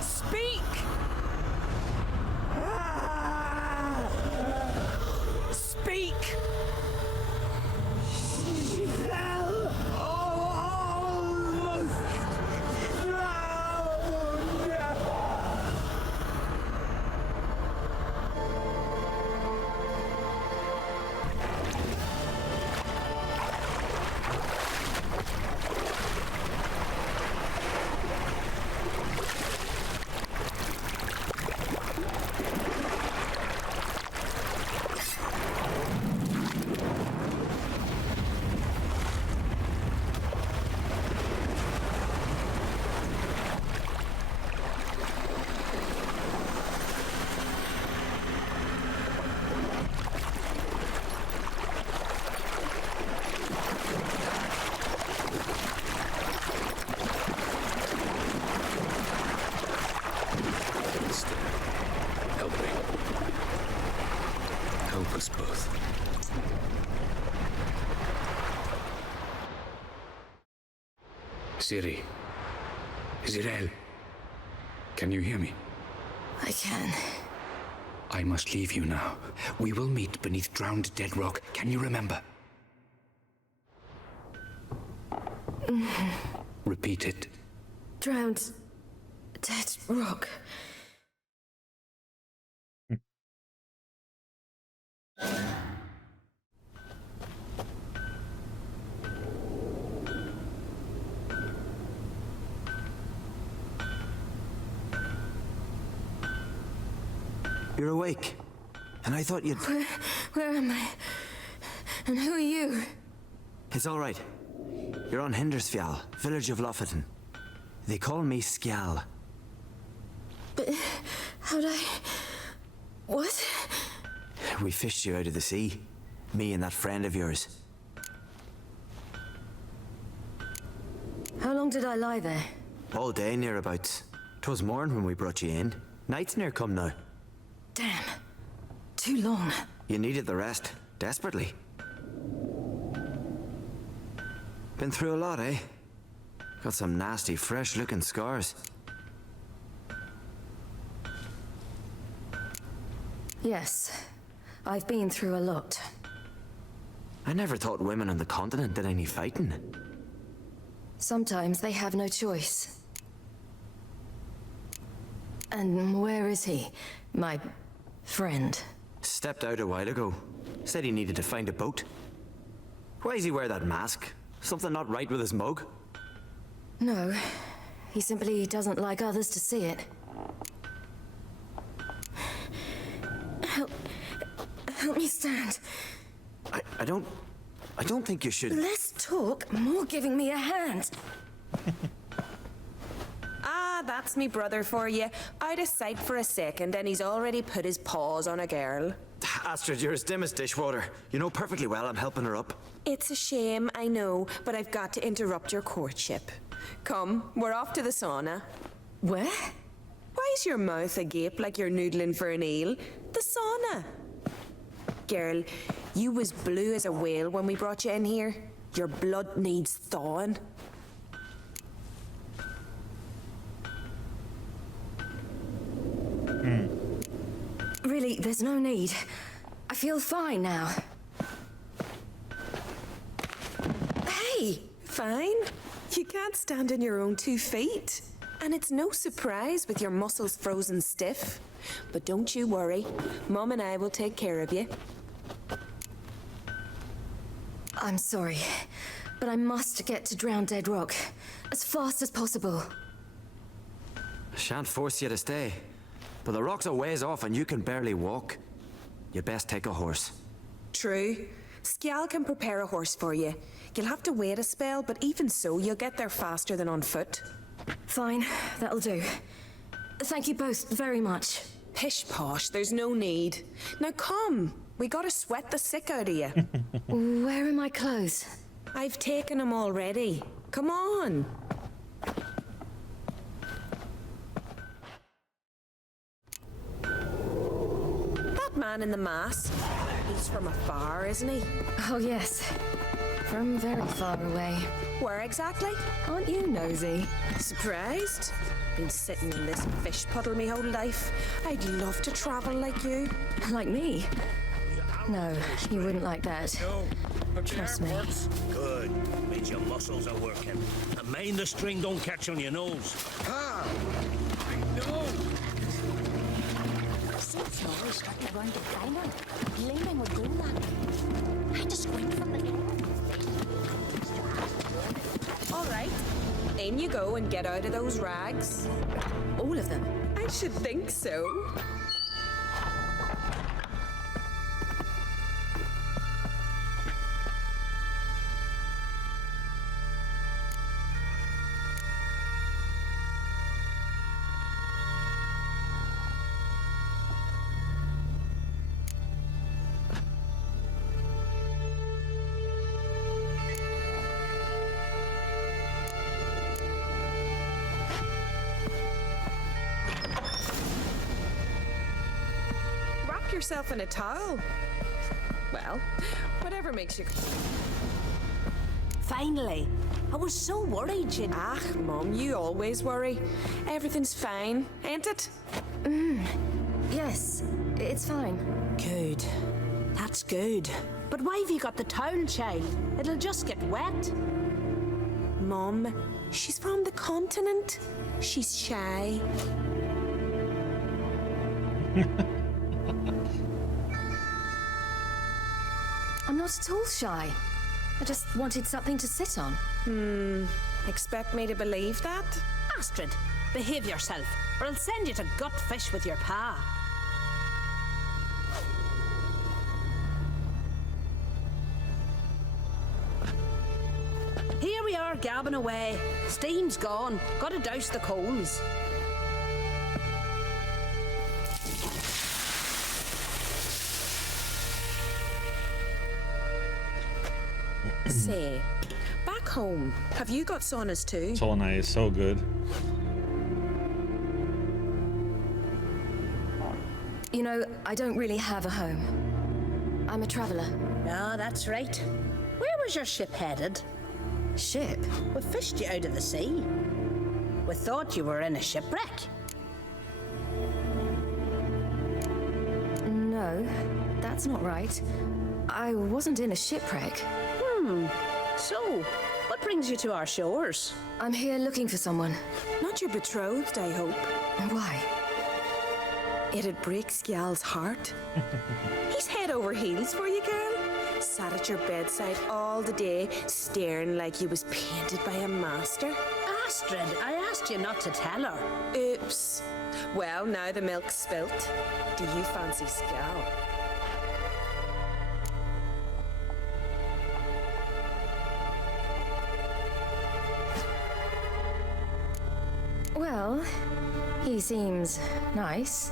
Speak! Speak! She fell. Almost drowned. of us both. Ciri. Zirel. Can you hear me? I can. I must leave you now. We will meet beneath drowned dead rock. Can you remember? Repeat it. Drowned dead rock. You're awake. And I thought you'd... Where am I? And who are you? It's all right. You're on Hindersfjall, village of Lofoten. They call me Skjal. But how'd I... What? We fished you out of the sea. Me and that friend of yours. How long did I lie there? All day nearabouts. 'Twas morn when we brought you in. Night's near come now. Damn. Too long. You needed the rest, desperately. Been through a lot, eh? Got some nasty, fresh-looking scars. Yes. I've been through a lot. I never thought women on the continent did any fighting. Sometimes they have no choice. And where is he? My friend. Stepped out a while ago. Said he needed to find a boat. Why does he wear that mask? Something not right with his mug? No. He simply doesn't like others to see it. Help me stand. I don't think you should... Less talk, more giving me a hand. Ah, that's me brother for you. Out of sight for a second and he's already put his paws on a girl. Astrid, you're as dim as dishwater. You know perfectly well I'm helping her up. It's a shame, I know, but I've got to interrupt your courtship. Come, we're off to the sauna. Where? Why is your mouth agape like you're noodling for an eel? The sauna. Girl, you was blue as a whale when we brought you in here. Your blood needs thawing. Really, there's no need. I feel fine now. Hey, fine. You can't stand on your own 2 feet. And it's no surprise with your muscles frozen stiff. But don't you worry. Mom and I will take care of you. I'm sorry, but I must get to Drowned Dead Rock as fast as possible. Shan't force you to stay. But the rock's a ways off and you can barely walk. You'd best take a horse. True. Skjal can prepare a horse for you. You'll have to wait a spell, but even so, you'll get there faster than on foot. Fine, that'll do. Thank you both very much. Pish posh, there's no need. Now come, we gotta sweat the sick out of you. Where are my clothes? I've taken them already. Come on. That man in the mask, he's from afar, isn't he? Oh yes, from very far away. Where exactly? Aren't you nosy? Surprised? Been sitting in this fish puddle me whole life. I'd love to travel like you. Like me? No, you wouldn't like that. Trust me. Good. Means your muscles are working. And mind the string don't catch on your nose. Ah! I know! Since Norris got to run the diner, Lehman would go that. I had to squint from the door. All right. In you go and get out of those rags. All of them? I should think so. Yourself in a towel. Well, whatever makes you... Finally. I was so worried you'd... Ah, Mum, you always worry. Everything's fine, ain't it? Yes, it's fine. Good. That's good. But why have you got the towel, child? It'll just get wet. Mum, she's from the continent. She's shy. I'm not at all shy. I just wanted something to sit on. Expect me to believe that? Astrid, behave yourself, or I'll send you to gut fish with your pa. Here we are, gabbing away. Steam's gone. Gotta douse the coals. Say, back home, have you got saunas too? Sauna is so good. You know, I don't really have a home. I'm a traveller. Ah, that's right. Where was your ship headed? Ship? We fished you out of the sea. We thought you were in a shipwreck. No, that's not right. I wasn't in a shipwreck. So, what brings you to our shores? I'm here looking for someone. Not your betrothed, I hope. Why? It'd break Skjal's heart. He's head over heels for you, girl. Sat at your bedside all the day, staring like he was painted by a master. Astrid, I asked you not to tell her. Oops. Well, now the milk's spilt. Do you fancy Skjal? Well, he seems nice.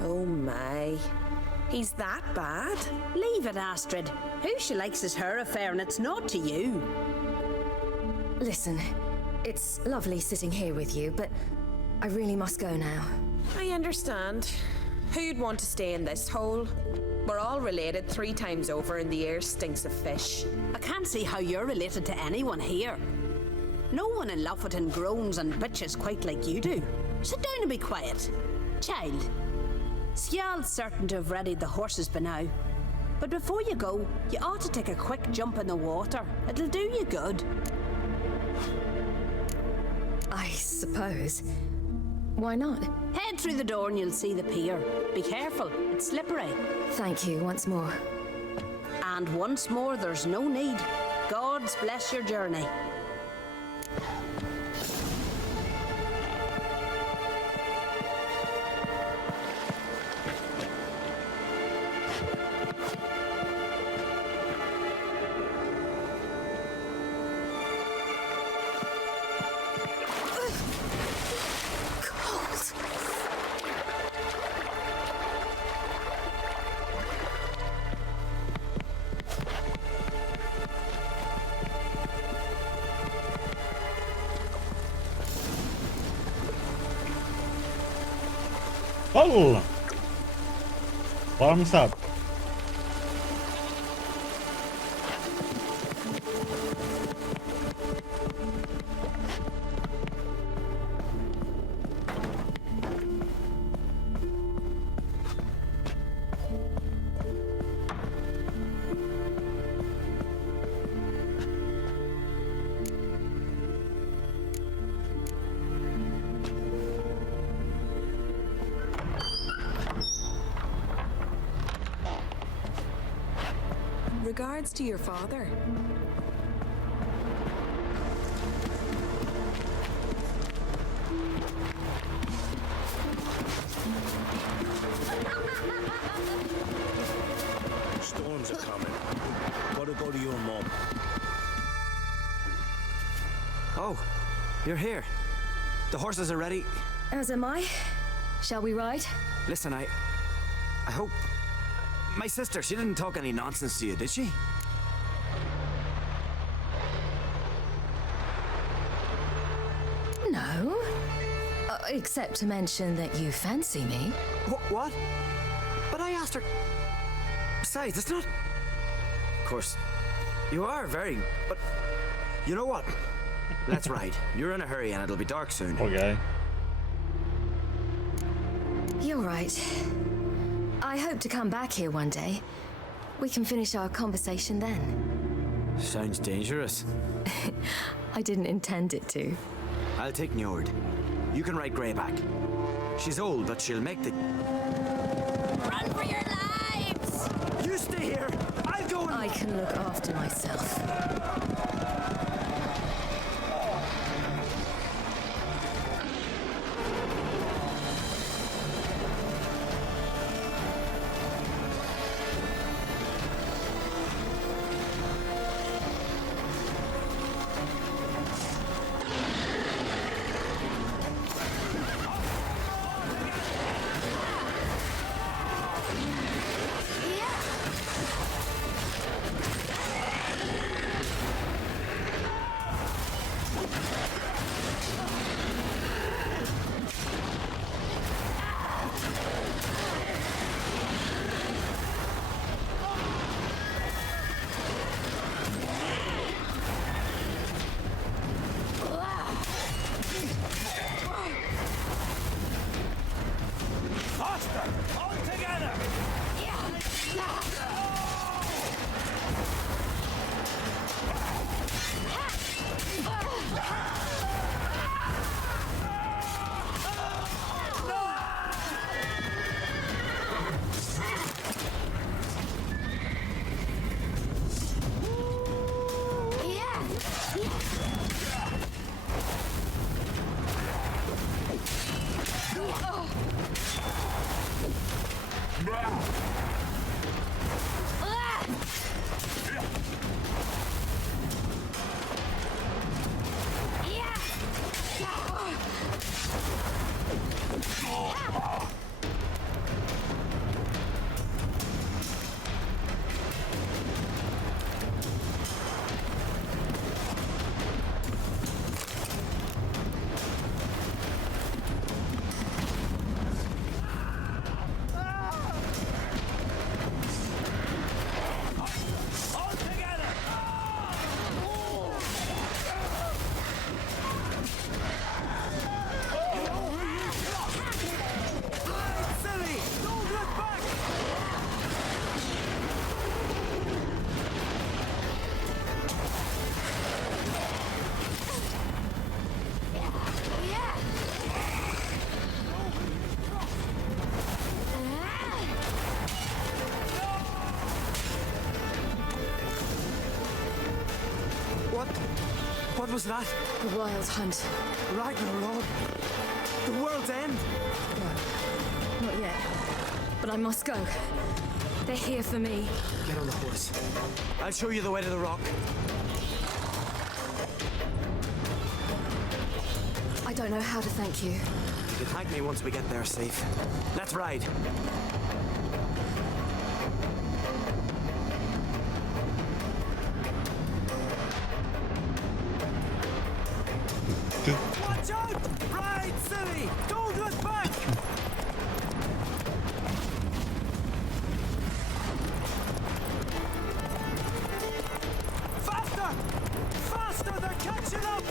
Oh my. He's that bad? Leave it, Astrid. Who she likes is her affair, and it's not to you. Listen, it's lovely sitting here with you, but I really must go now. I understand. Who'd want to stay in this hole? We're all related 3 times over, and the air stinks of fish. I can't see how you're related to anyone here. No one in Lofoten groans and bitches quite like you do. Sit down and be quiet. Child, Skjal's certain to have readied the horses by now. But before you go, you ought to take a quick jump in the water. It'll do you good. I suppose. Why not? Head through the door and you'll see the pier. Be careful, it's slippery. Thank you once more. And once more, there's no need. God's bless your journey. Oh! Thumbs up. Regards to your father. Storms are coming. Gotta go to your mom. Oh, you're here. The horses are ready. As am I. Shall we ride? Listen, I hope... My sister, she didn't talk any nonsense to you, did she? No. Except to mention that you fancy me. What? But I asked her... Besides, it's not... Of course, you are very... But you know what? Let's ride. You're in a hurry and it'll be dark soon. Okay. You're right. I hope to come back here one day. We can finish our conversation then. Sounds dangerous. I didn't intend it to. I'll take Njord. You can ride Greyback. She's old, but she'll make the... Run for your lives! You stay here! I'll go and... I can look after myself. What was that? The Wild Hunt. Ragnarok? The world's end? No, not yet. But I must go. They're here for me. Get on the horse. I'll show you the way to the rock. I don't know how to thank you. You can thank me once we get there safe. Let's ride. Watch out! Ride, silly! Don't look back! Faster! Faster! They're catching up!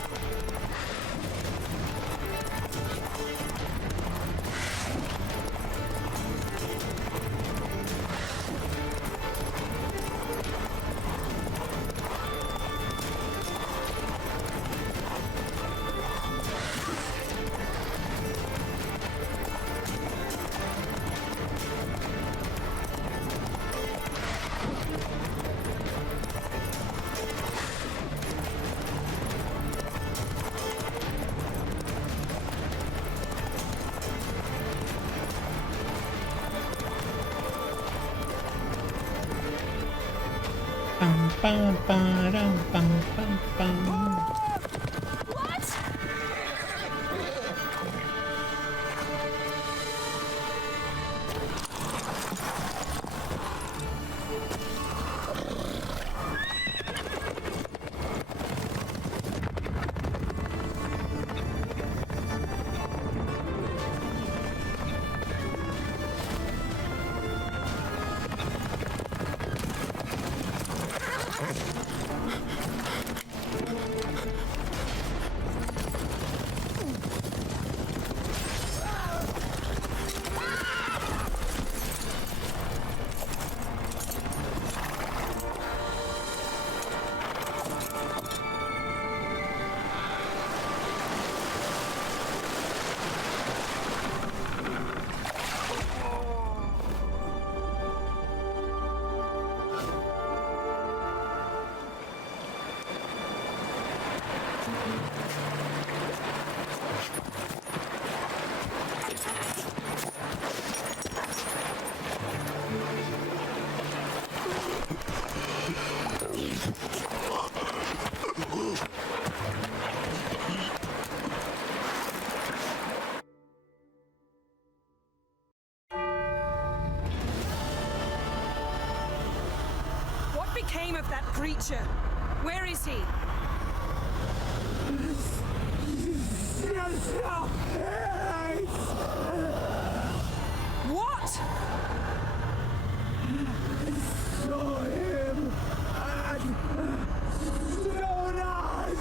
became of that creature? Where is he? What? Saw him and Jonas,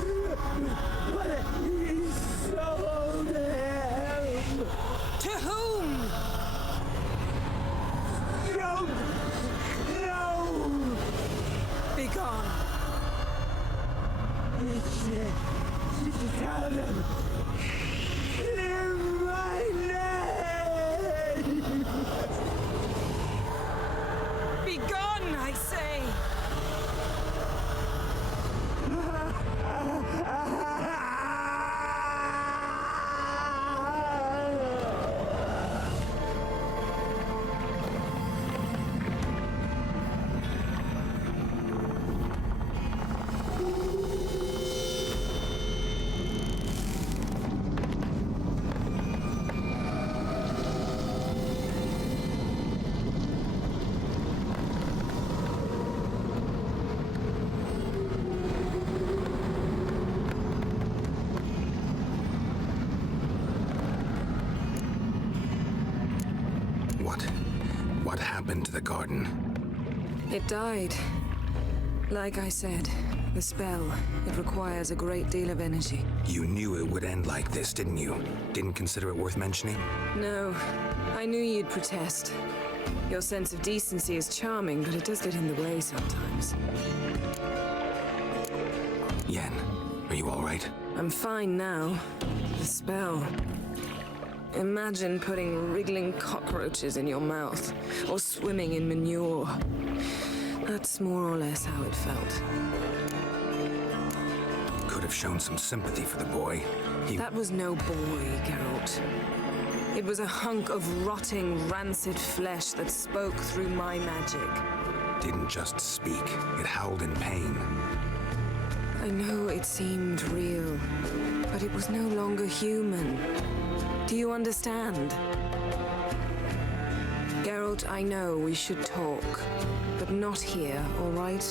but he sold him. To whom? Don't know. Be gone. Tell them. In my name. Be gone, I say. What happened to the garden? It died. Like I said, the spell, it requires a great deal of energy. You knew it would end like this, didn't you? Didn't consider it worth mentioning? No, I knew you'd protest. Your sense of decency is charming, but it does get in the way sometimes. Yen, are you all right? I'm fine now. The spell. Imagine putting wriggling cockroaches in your mouth, or swimming in manure. That's more or less how it felt. Could have shown some sympathy for the boy. That was no boy, Geralt. It was a hunk of rotting, rancid flesh that spoke through my magic. Didn't just speak. It howled in pain. I know it seemed real, but it was no longer human. Do you understand? Geralt, I know we should talk, but not here, all right?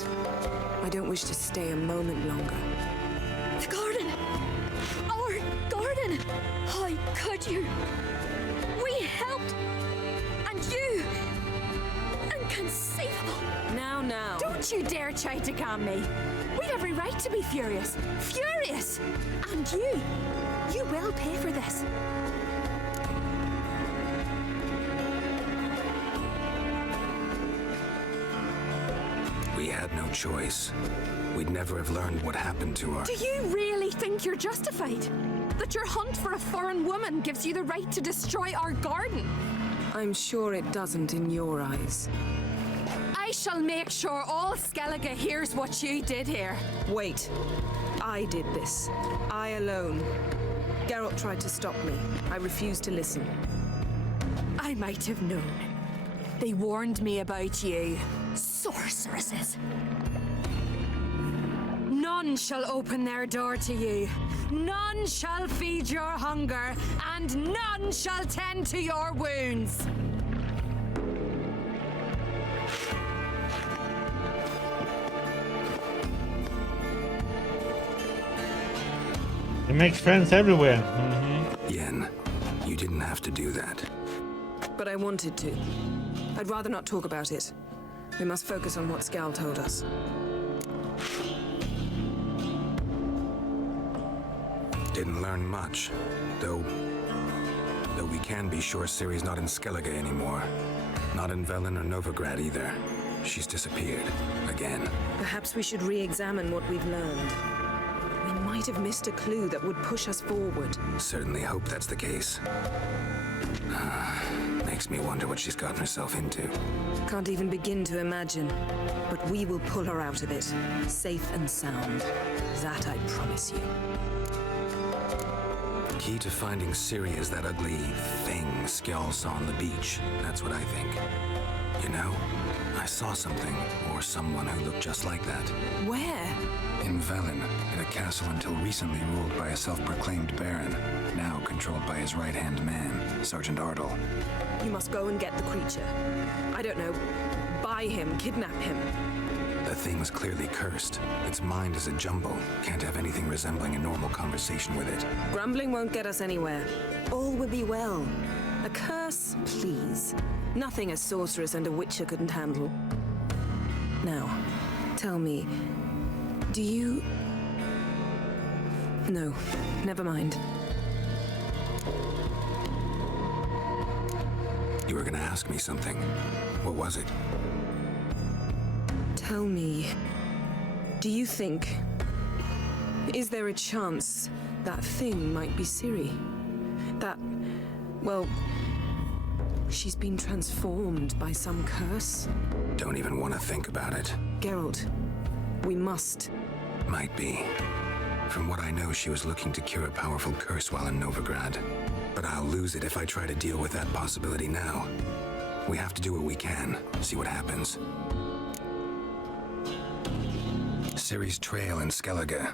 I don't wish to stay a moment longer. The garden! Our garden! How could you? We helped! And you! Inconceivable! Now. Don't you dare try to calm me. We'd every right to be furious. Furious! And you will pay for this. We had no choice. We'd never have learned what happened to her. Do you really think you're justified? That your hunt for a foreign woman gives you the right to destroy our garden? I'm sure it doesn't in your eyes. I shall make sure all Skellige hears what you did here. Wait. I did this. I alone. Geralt tried to stop me. I refused to listen. I might have known. They warned me about you. Sorceresses. None shall open their door to you. None shall feed your hunger, and none shall tend to your wounds. It makes friends everywhere. Yen, you didn't have to do that. But I wanted to. I'd rather not talk about it. We must focus on what Skal told us. Didn't learn much, though we can be sure Ciri's not in Skellige anymore. Not in Velen or Novigrad either. She's disappeared. Again. Perhaps we should re-examine what we've learned. We might have missed a clue that would push us forward. Certainly hope that's the case. Makes me wonder what she's gotten herself into. Can't even begin to imagine. But we will pull her out of it. Safe and sound. That I promise you. Key to finding Ciri is that ugly thing Skjall saw on the beach. That's what I think. You know, I saw something, or someone who looked just like that. Where? In Velen, in a castle until recently ruled by a self-proclaimed baron, now controlled by his right-hand man, Sergeant Ardle. You must go and get the creature. I don't know, buy him, kidnap him. The thing was clearly cursed. Its mind is a jumble. Can't have anything resembling a normal conversation with it. Grumbling won't get us anywhere. All will be well. A curse, please. Nothing a sorceress and a witcher couldn't handle. Now, tell me, do you... No, never mind. You were gonna ask me something. What was it? Tell me, do you think... Is there a chance that thing might be Ciri? That, well, she's been transformed by some curse? Don't even want to think about it. Geralt, we must. Might be. From what I know, she was looking to cure a powerful curse while in Novigrad. But I'll lose it if I try to deal with that possibility now. We have to do what we can, see what happens. Ciri's trail in Skellige.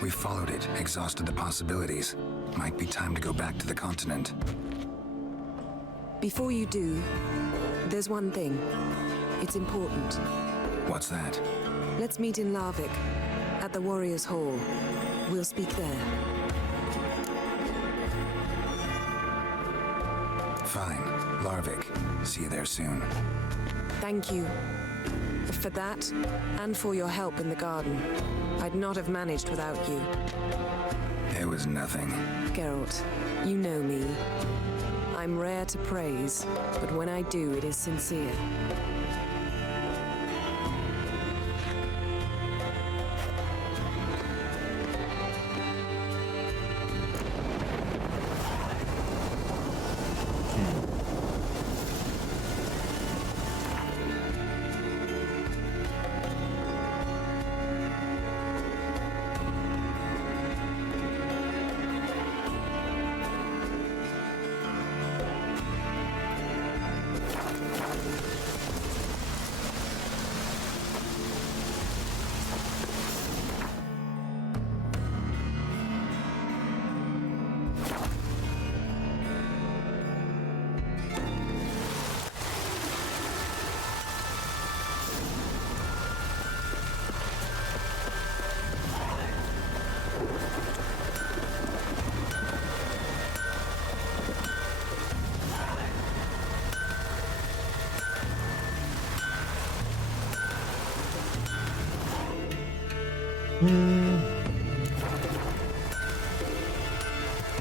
We followed it, exhausted the possibilities. Might be time to go back to the continent. Before you do, there's one thing. It's important. What's that? Let's meet in Larvik, at the Warriors' Hall. We'll speak there. Fine. Larvik. See you there soon. Thank you. For that, and for your help in the garden. I'd not have managed without you. It was nothing. Geralt, you know me. I'm rare to praise, but when I do, it is sincere.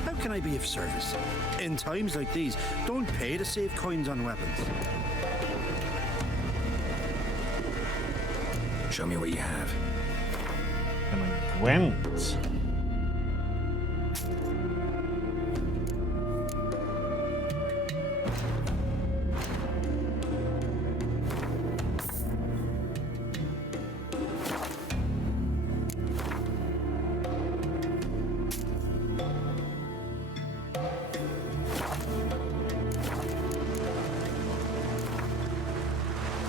How can I be of service? In times like these, don't pay to save coins on weapons. Show me what you have. Gwent.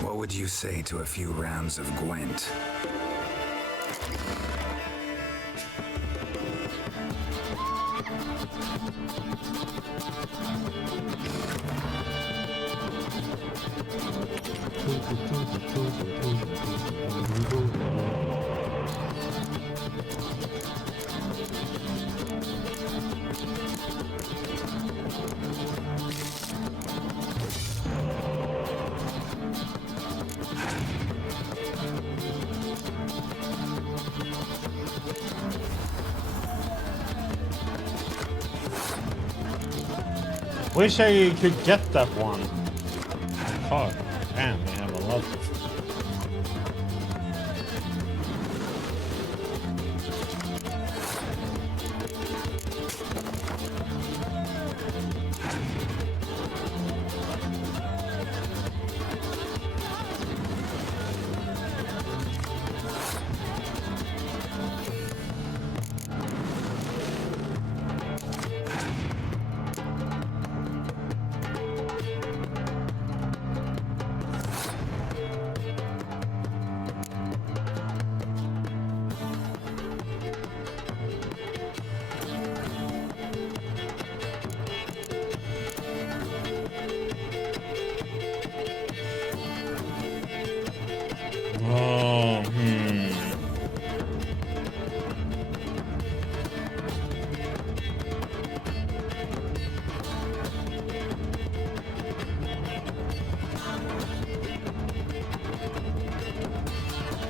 What would you say to a few rounds of Gwent? Wish I could get that one. Oh, damn, we have a lot.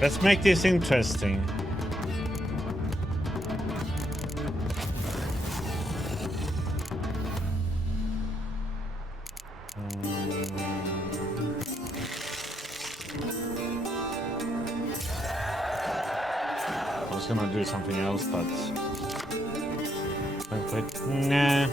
Let's make this interesting. I was gonna do something else, but nah.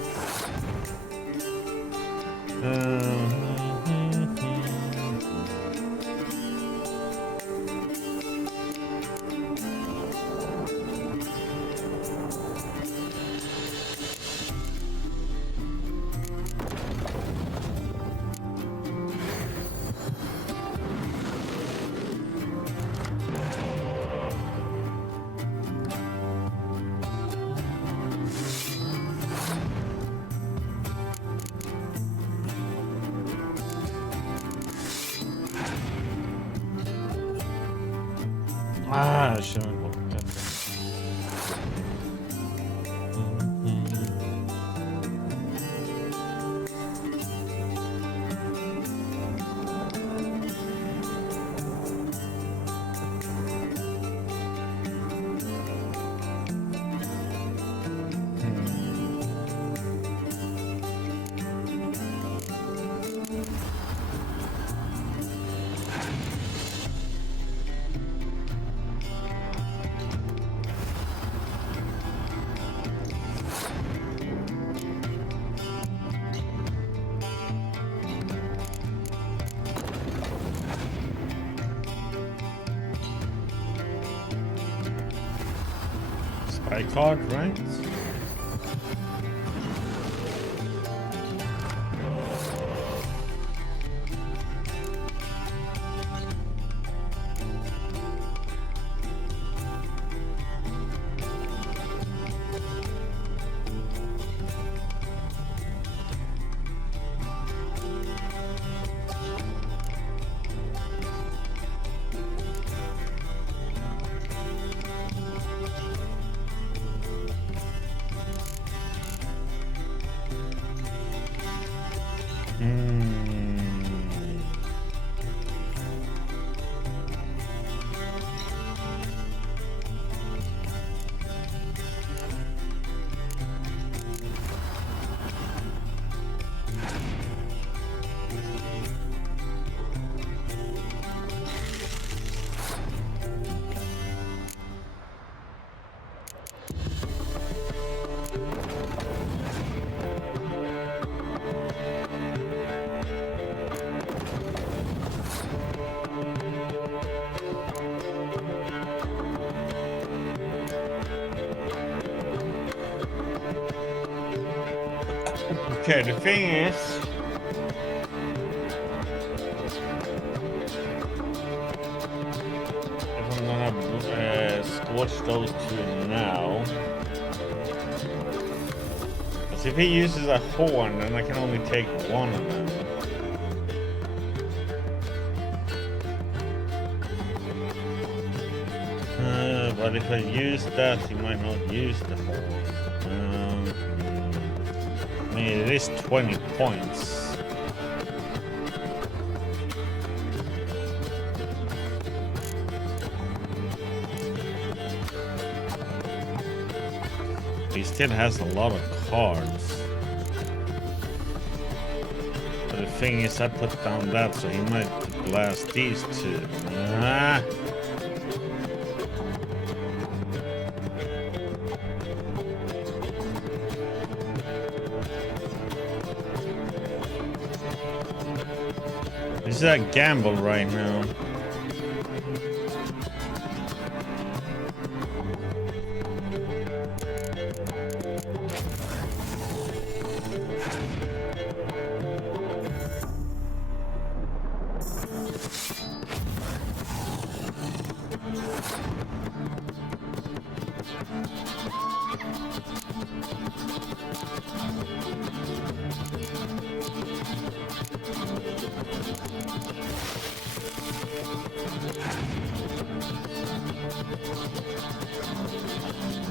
Ah, I shouldn't have looked at that. Spy card, right? Okay, the thing is, if I'm gonna scorch those two now, because if he uses a horn, then I can only take one of them. But if I use that, he might not use the horn. I mean, it is 20 points. He still has a lot of cards. But the thing is, I put down that, so he might blast these two. Ah. This is a gamble right now.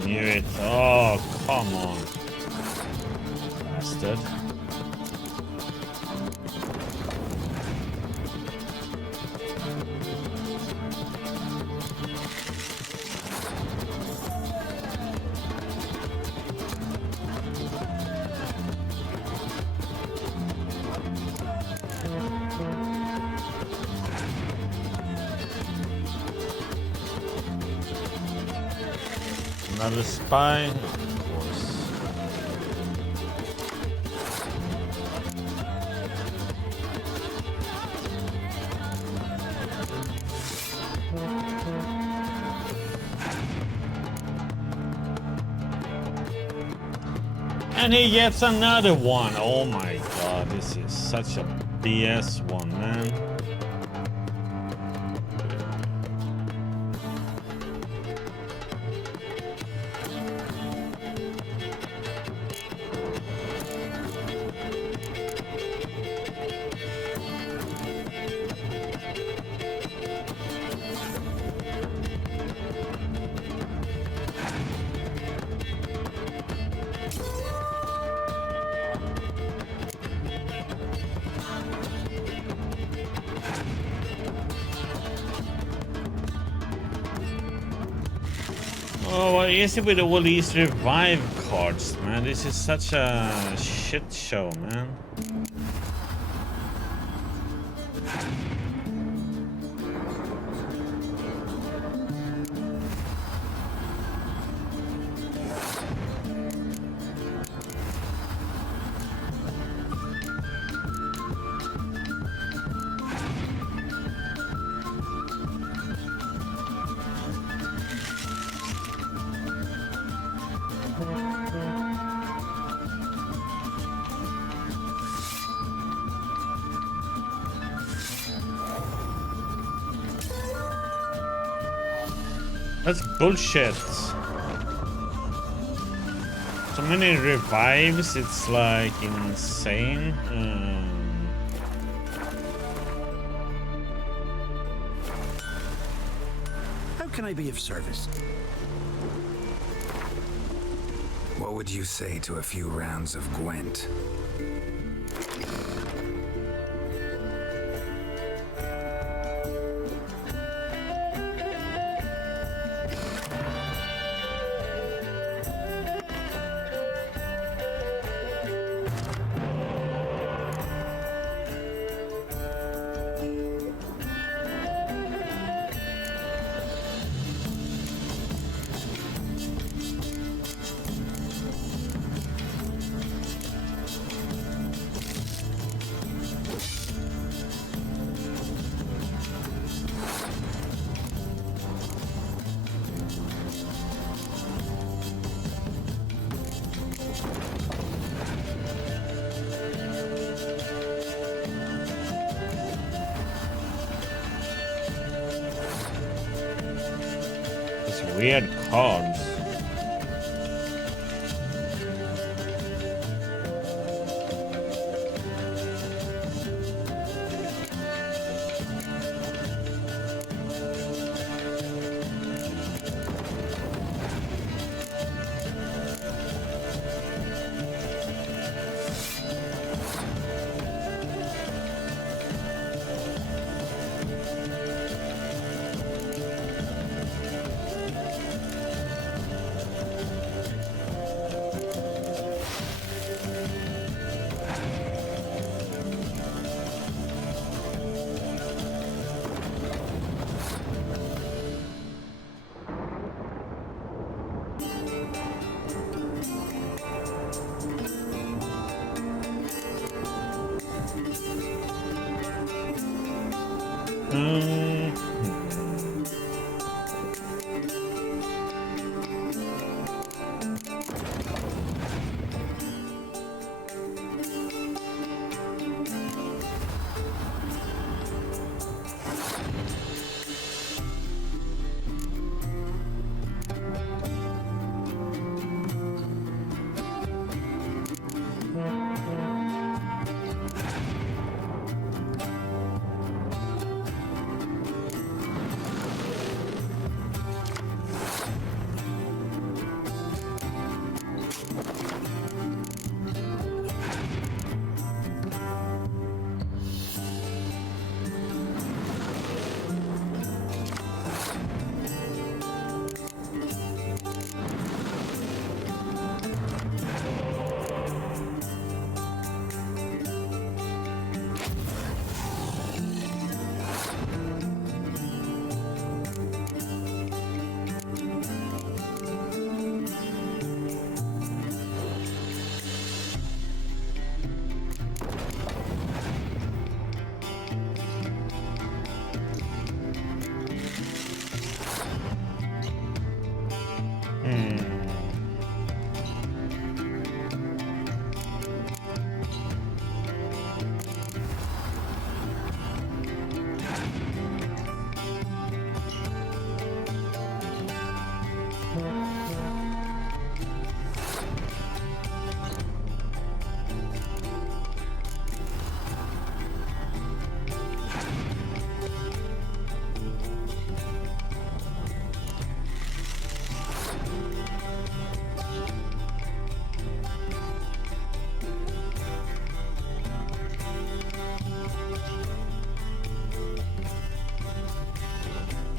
Knew it. Oh, come on. Bastard. Another spy, of course. And he gets another one. Oh my god, this is such a BS one, man. Oh, what is it with all these revive cards, man? This is such a shit show, man. That's bullshit. So many revives, it's like insane. How can I be of service? What would you say to a few rounds of Gwent? Weird cards.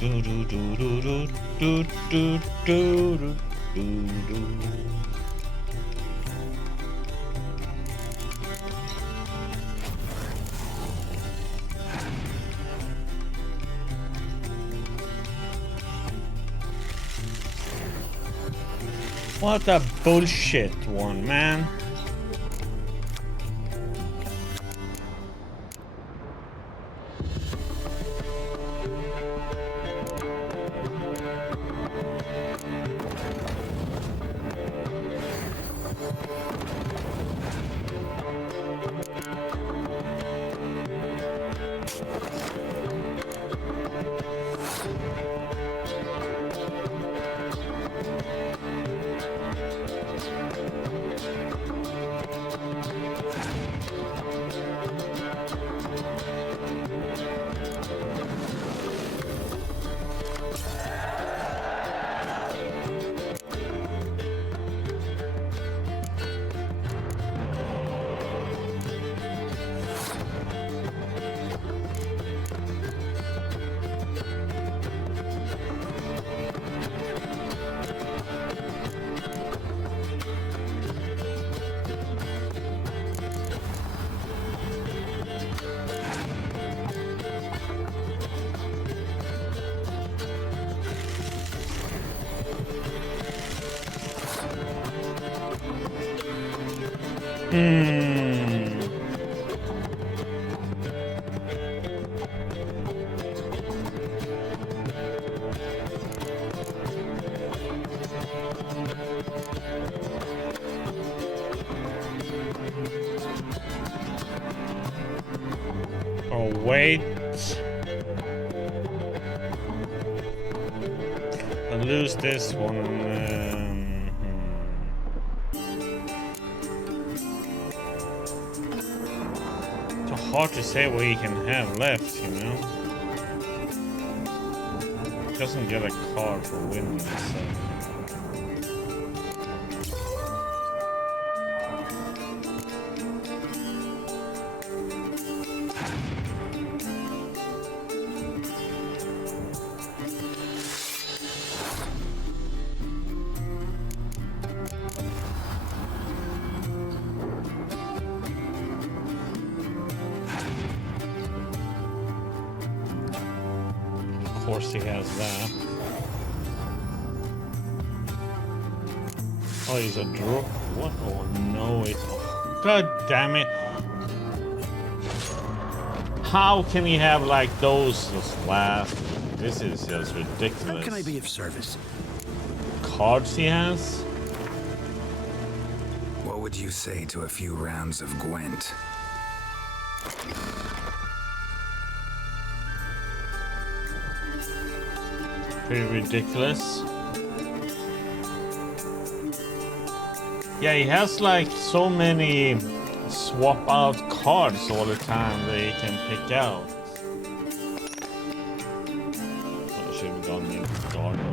Do do do do do do do do do do. What a bullshit one, man. Oh, wait. I lose this one. It's hard to say what he can have left, you know? Doesn't get a card for winning, so. Of course he has that. Oh, he's a draw. What? Oh no, it's... Oh, God damn it. How can he have like those last? This is just ridiculous. How can I be of service? Cards he has? What would you say to a few rounds of Gwent? Pretty ridiculous. Yeah, he has like so many swap out cards all the time that he can pick out. I should have gone in the garden.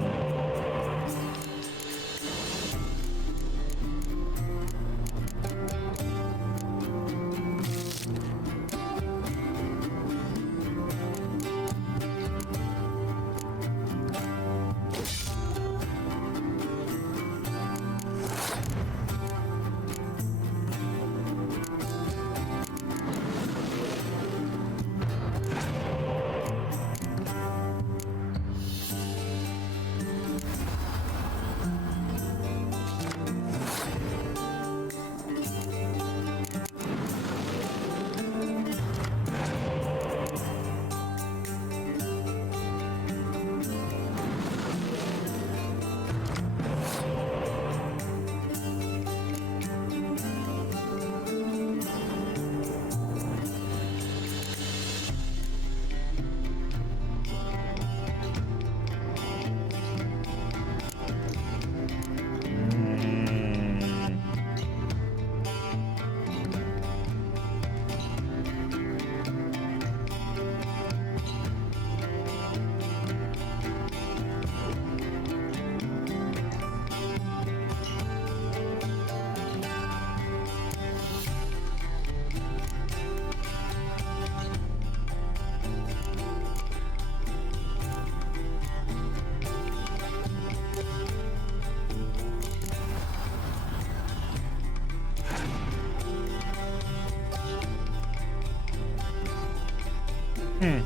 Okay,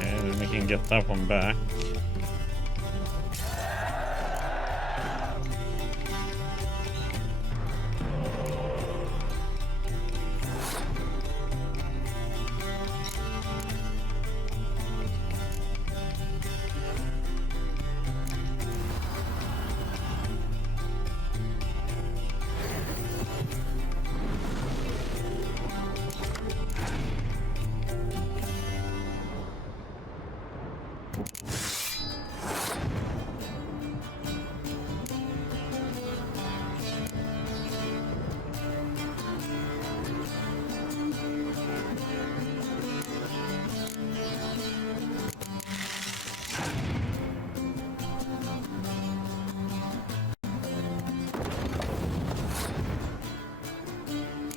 then we can get that one back.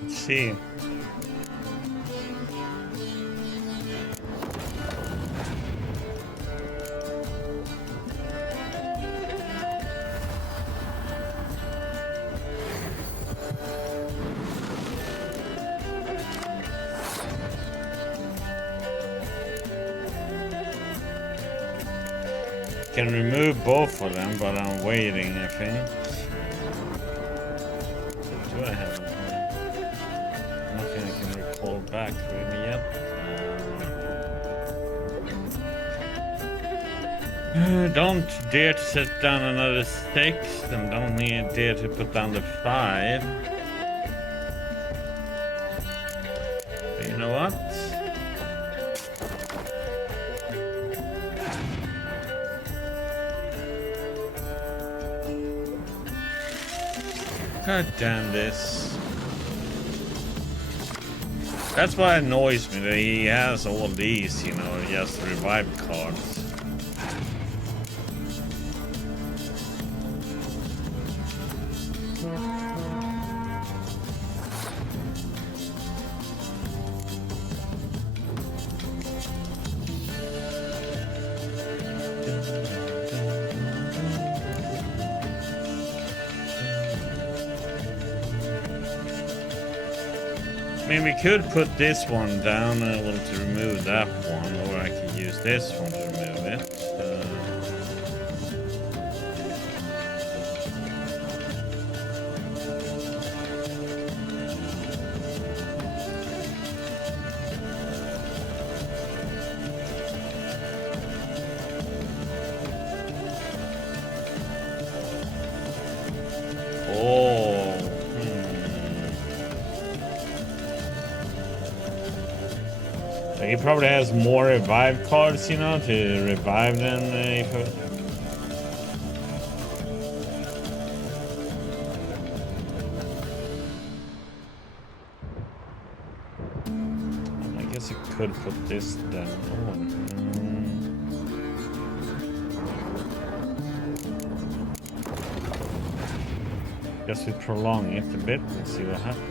Let's see. Can remove both of them, but I'm waiting, I think. Do I have nothing I can recall back really yet? Don't dare to set down another 6, and don't dare to put down the 5. But you know what? God damn this. That's what annoys me, that he has all these, you know, just revive cards. I mean, we could put this one down to remove that one, or I could use this one to remove it. He probably has more revive cards, you know, to revive them if I guess you could put this down. Guess we prolong it a bit and see what happens.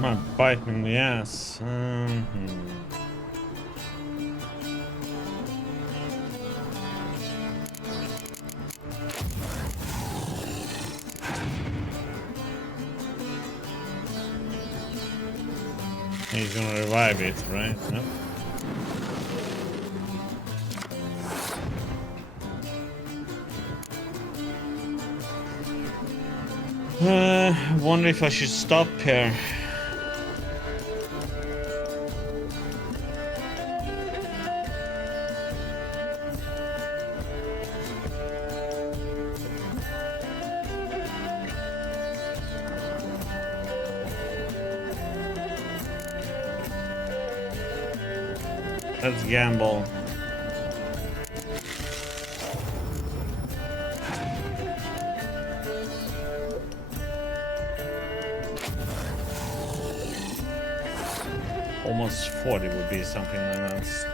Come on, bite me in the ass. He's gonna revive it, right? No. Wonder if I should stop here. Let's gamble. Almost 40 would be something like that.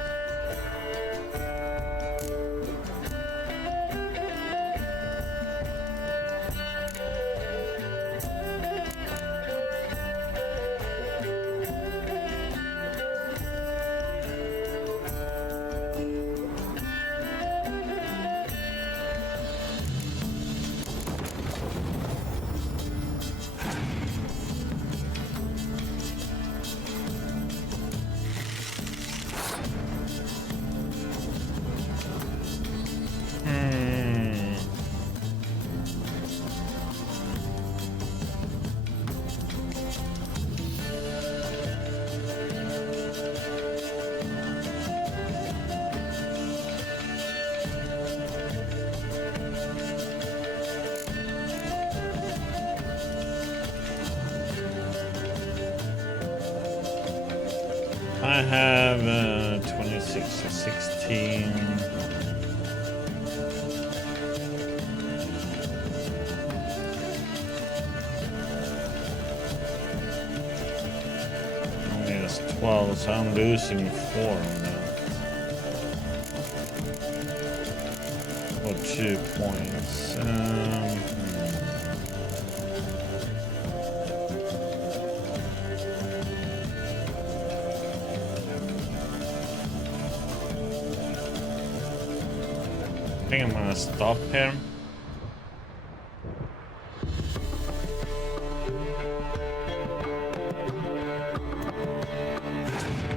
I have 26 to 16. Only has 12, so I'm losing 4 on that. For 2 points. I think I'm gonna stop here.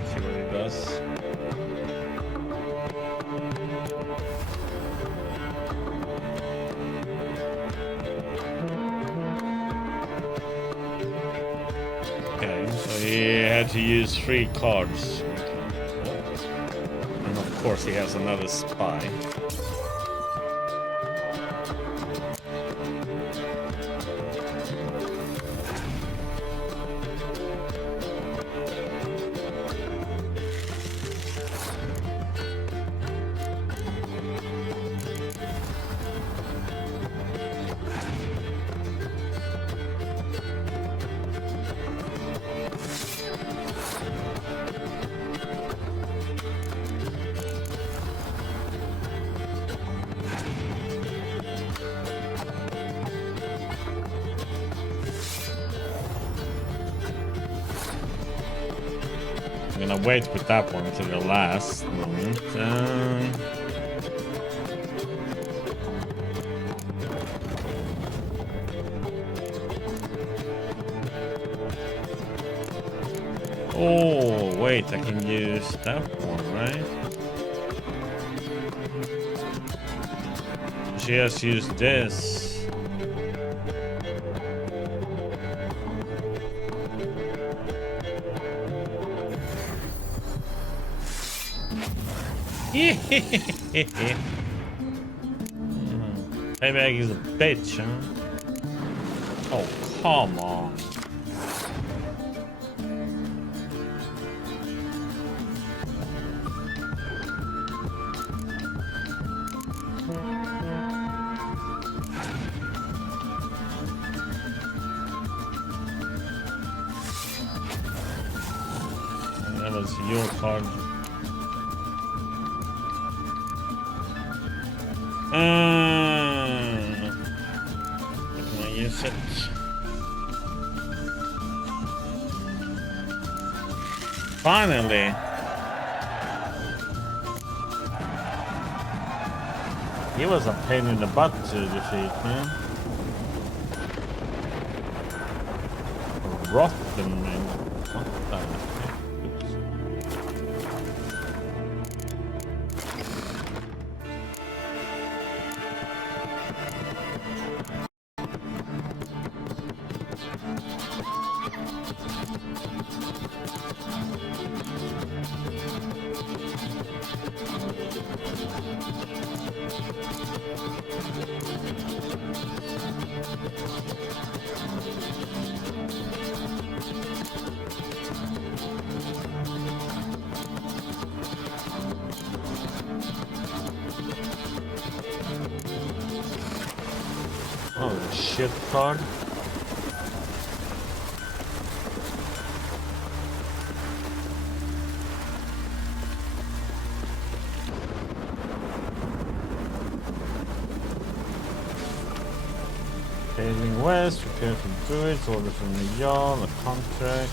See what he does. Okay, so he had to use 3 cards. And of course he has another spy. I'm gonna wait with that one until the last moment. Oh, wait, I can use that one, right? She has used this. Payback is a bitch, huh? Oh, come on. That was your card. Can I use it? Finally! He was a pain in the butt to defeat, man. Rotten, man. What the heck? Shit card. Sailing west, repair from druids, order from the Jarl, a contract.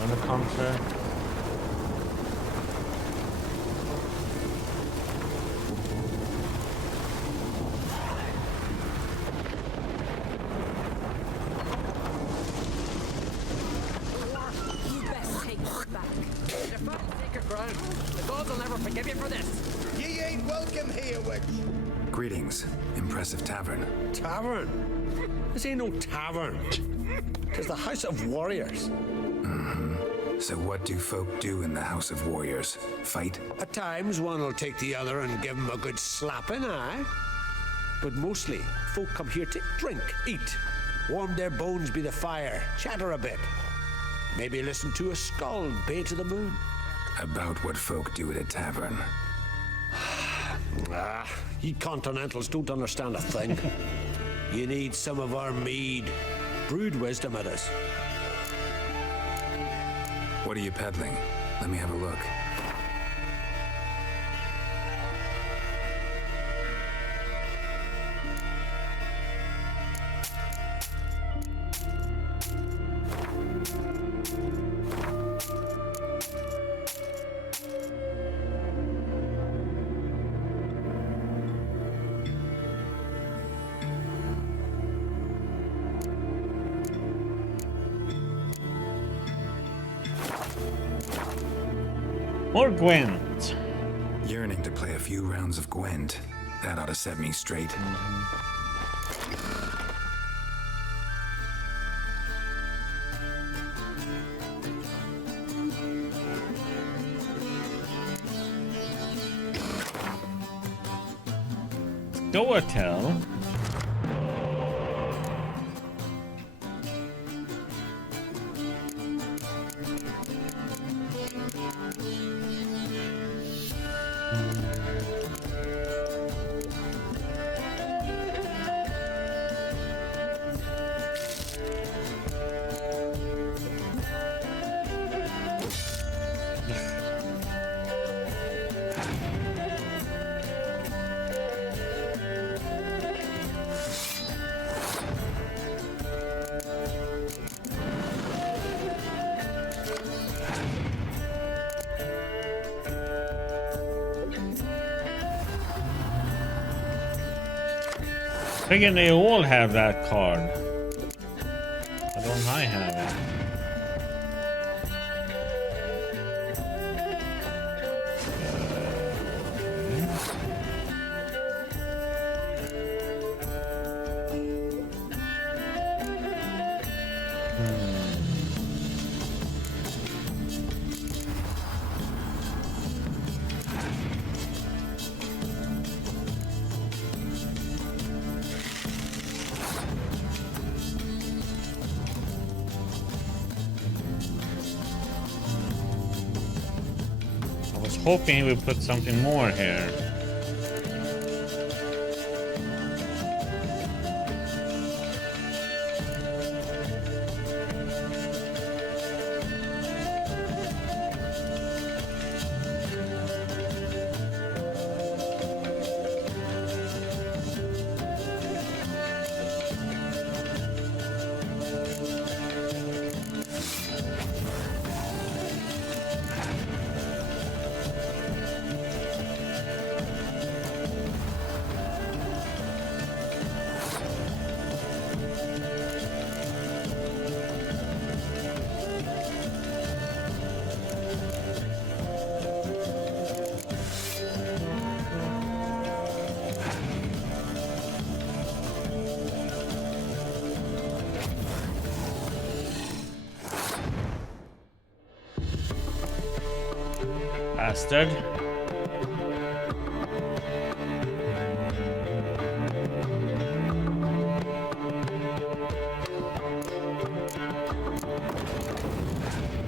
Another contract. You best take this back. Defend sacred ground. The gods will never forgive you for this. Ye ain't welcome here, witch. Greetings. Impressive tavern. Tavern? This ain't no tavern. It's the House of Warriors. So what do folk do in the House of Warriors? Fight? At times, one will take the other and give him a good slapping, aye? But mostly, folk come here to drink, eat, warm their bones by the fire, chatter a bit. Maybe listen to a skull bay to the moon. About what folk do at a tavern. You continentals don't understand a thing. You need some of our mead. Brewed wisdom it is. What are you peddling? Let me have a look. More Gwent. Yearning to play a few rounds of Gwent. That ought to set me straight. Doatel. Figuring they all have that card. Why don't I have it? Hoping he would put something more here. Bastard.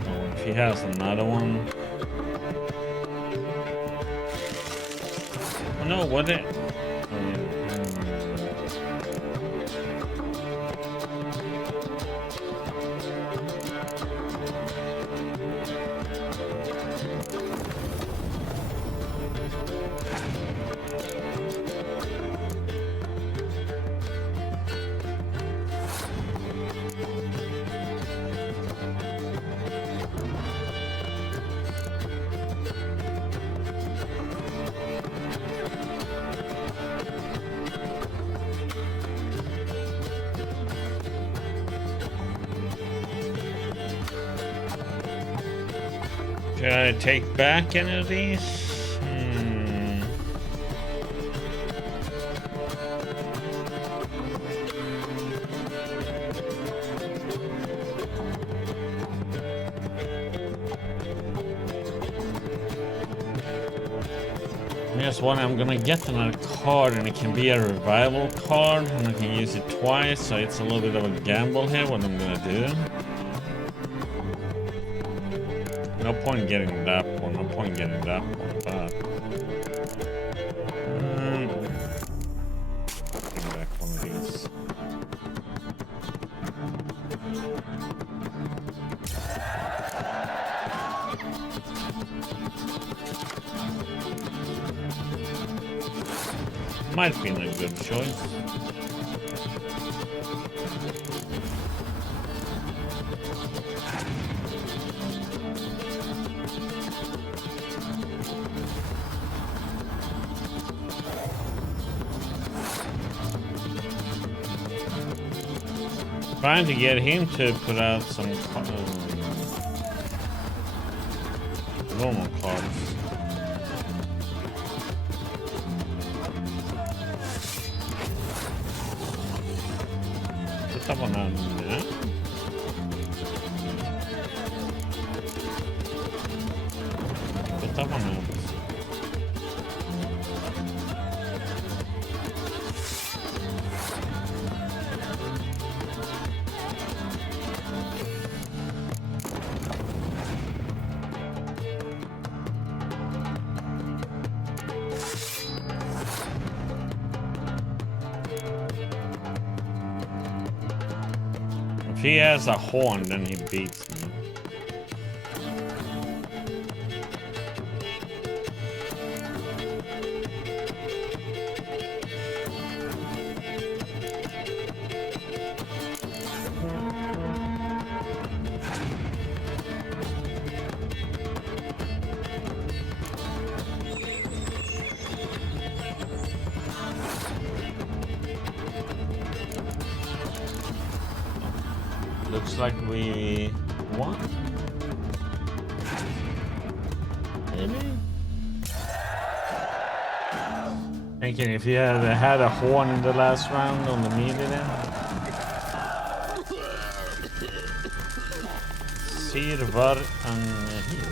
Oh, if he has another one. Oh no, what it? Oh, yeah. Should I take back any of these? Here's one. I'm gonna get another card, and it can be a revival card, and I can use it twice, so it's a little bit of a gamble here what I'm gonna do. No point getting that one, no point getting that one, but bring back one of these. Might have been a good choice. Trying to get him to put out some normal cards. Put that one out there. Put that one out. If he has a horn, then he beats me. Looks like we won. Maybe? Thinking if you had a horn in the last round on the melee then. Ser var han hit?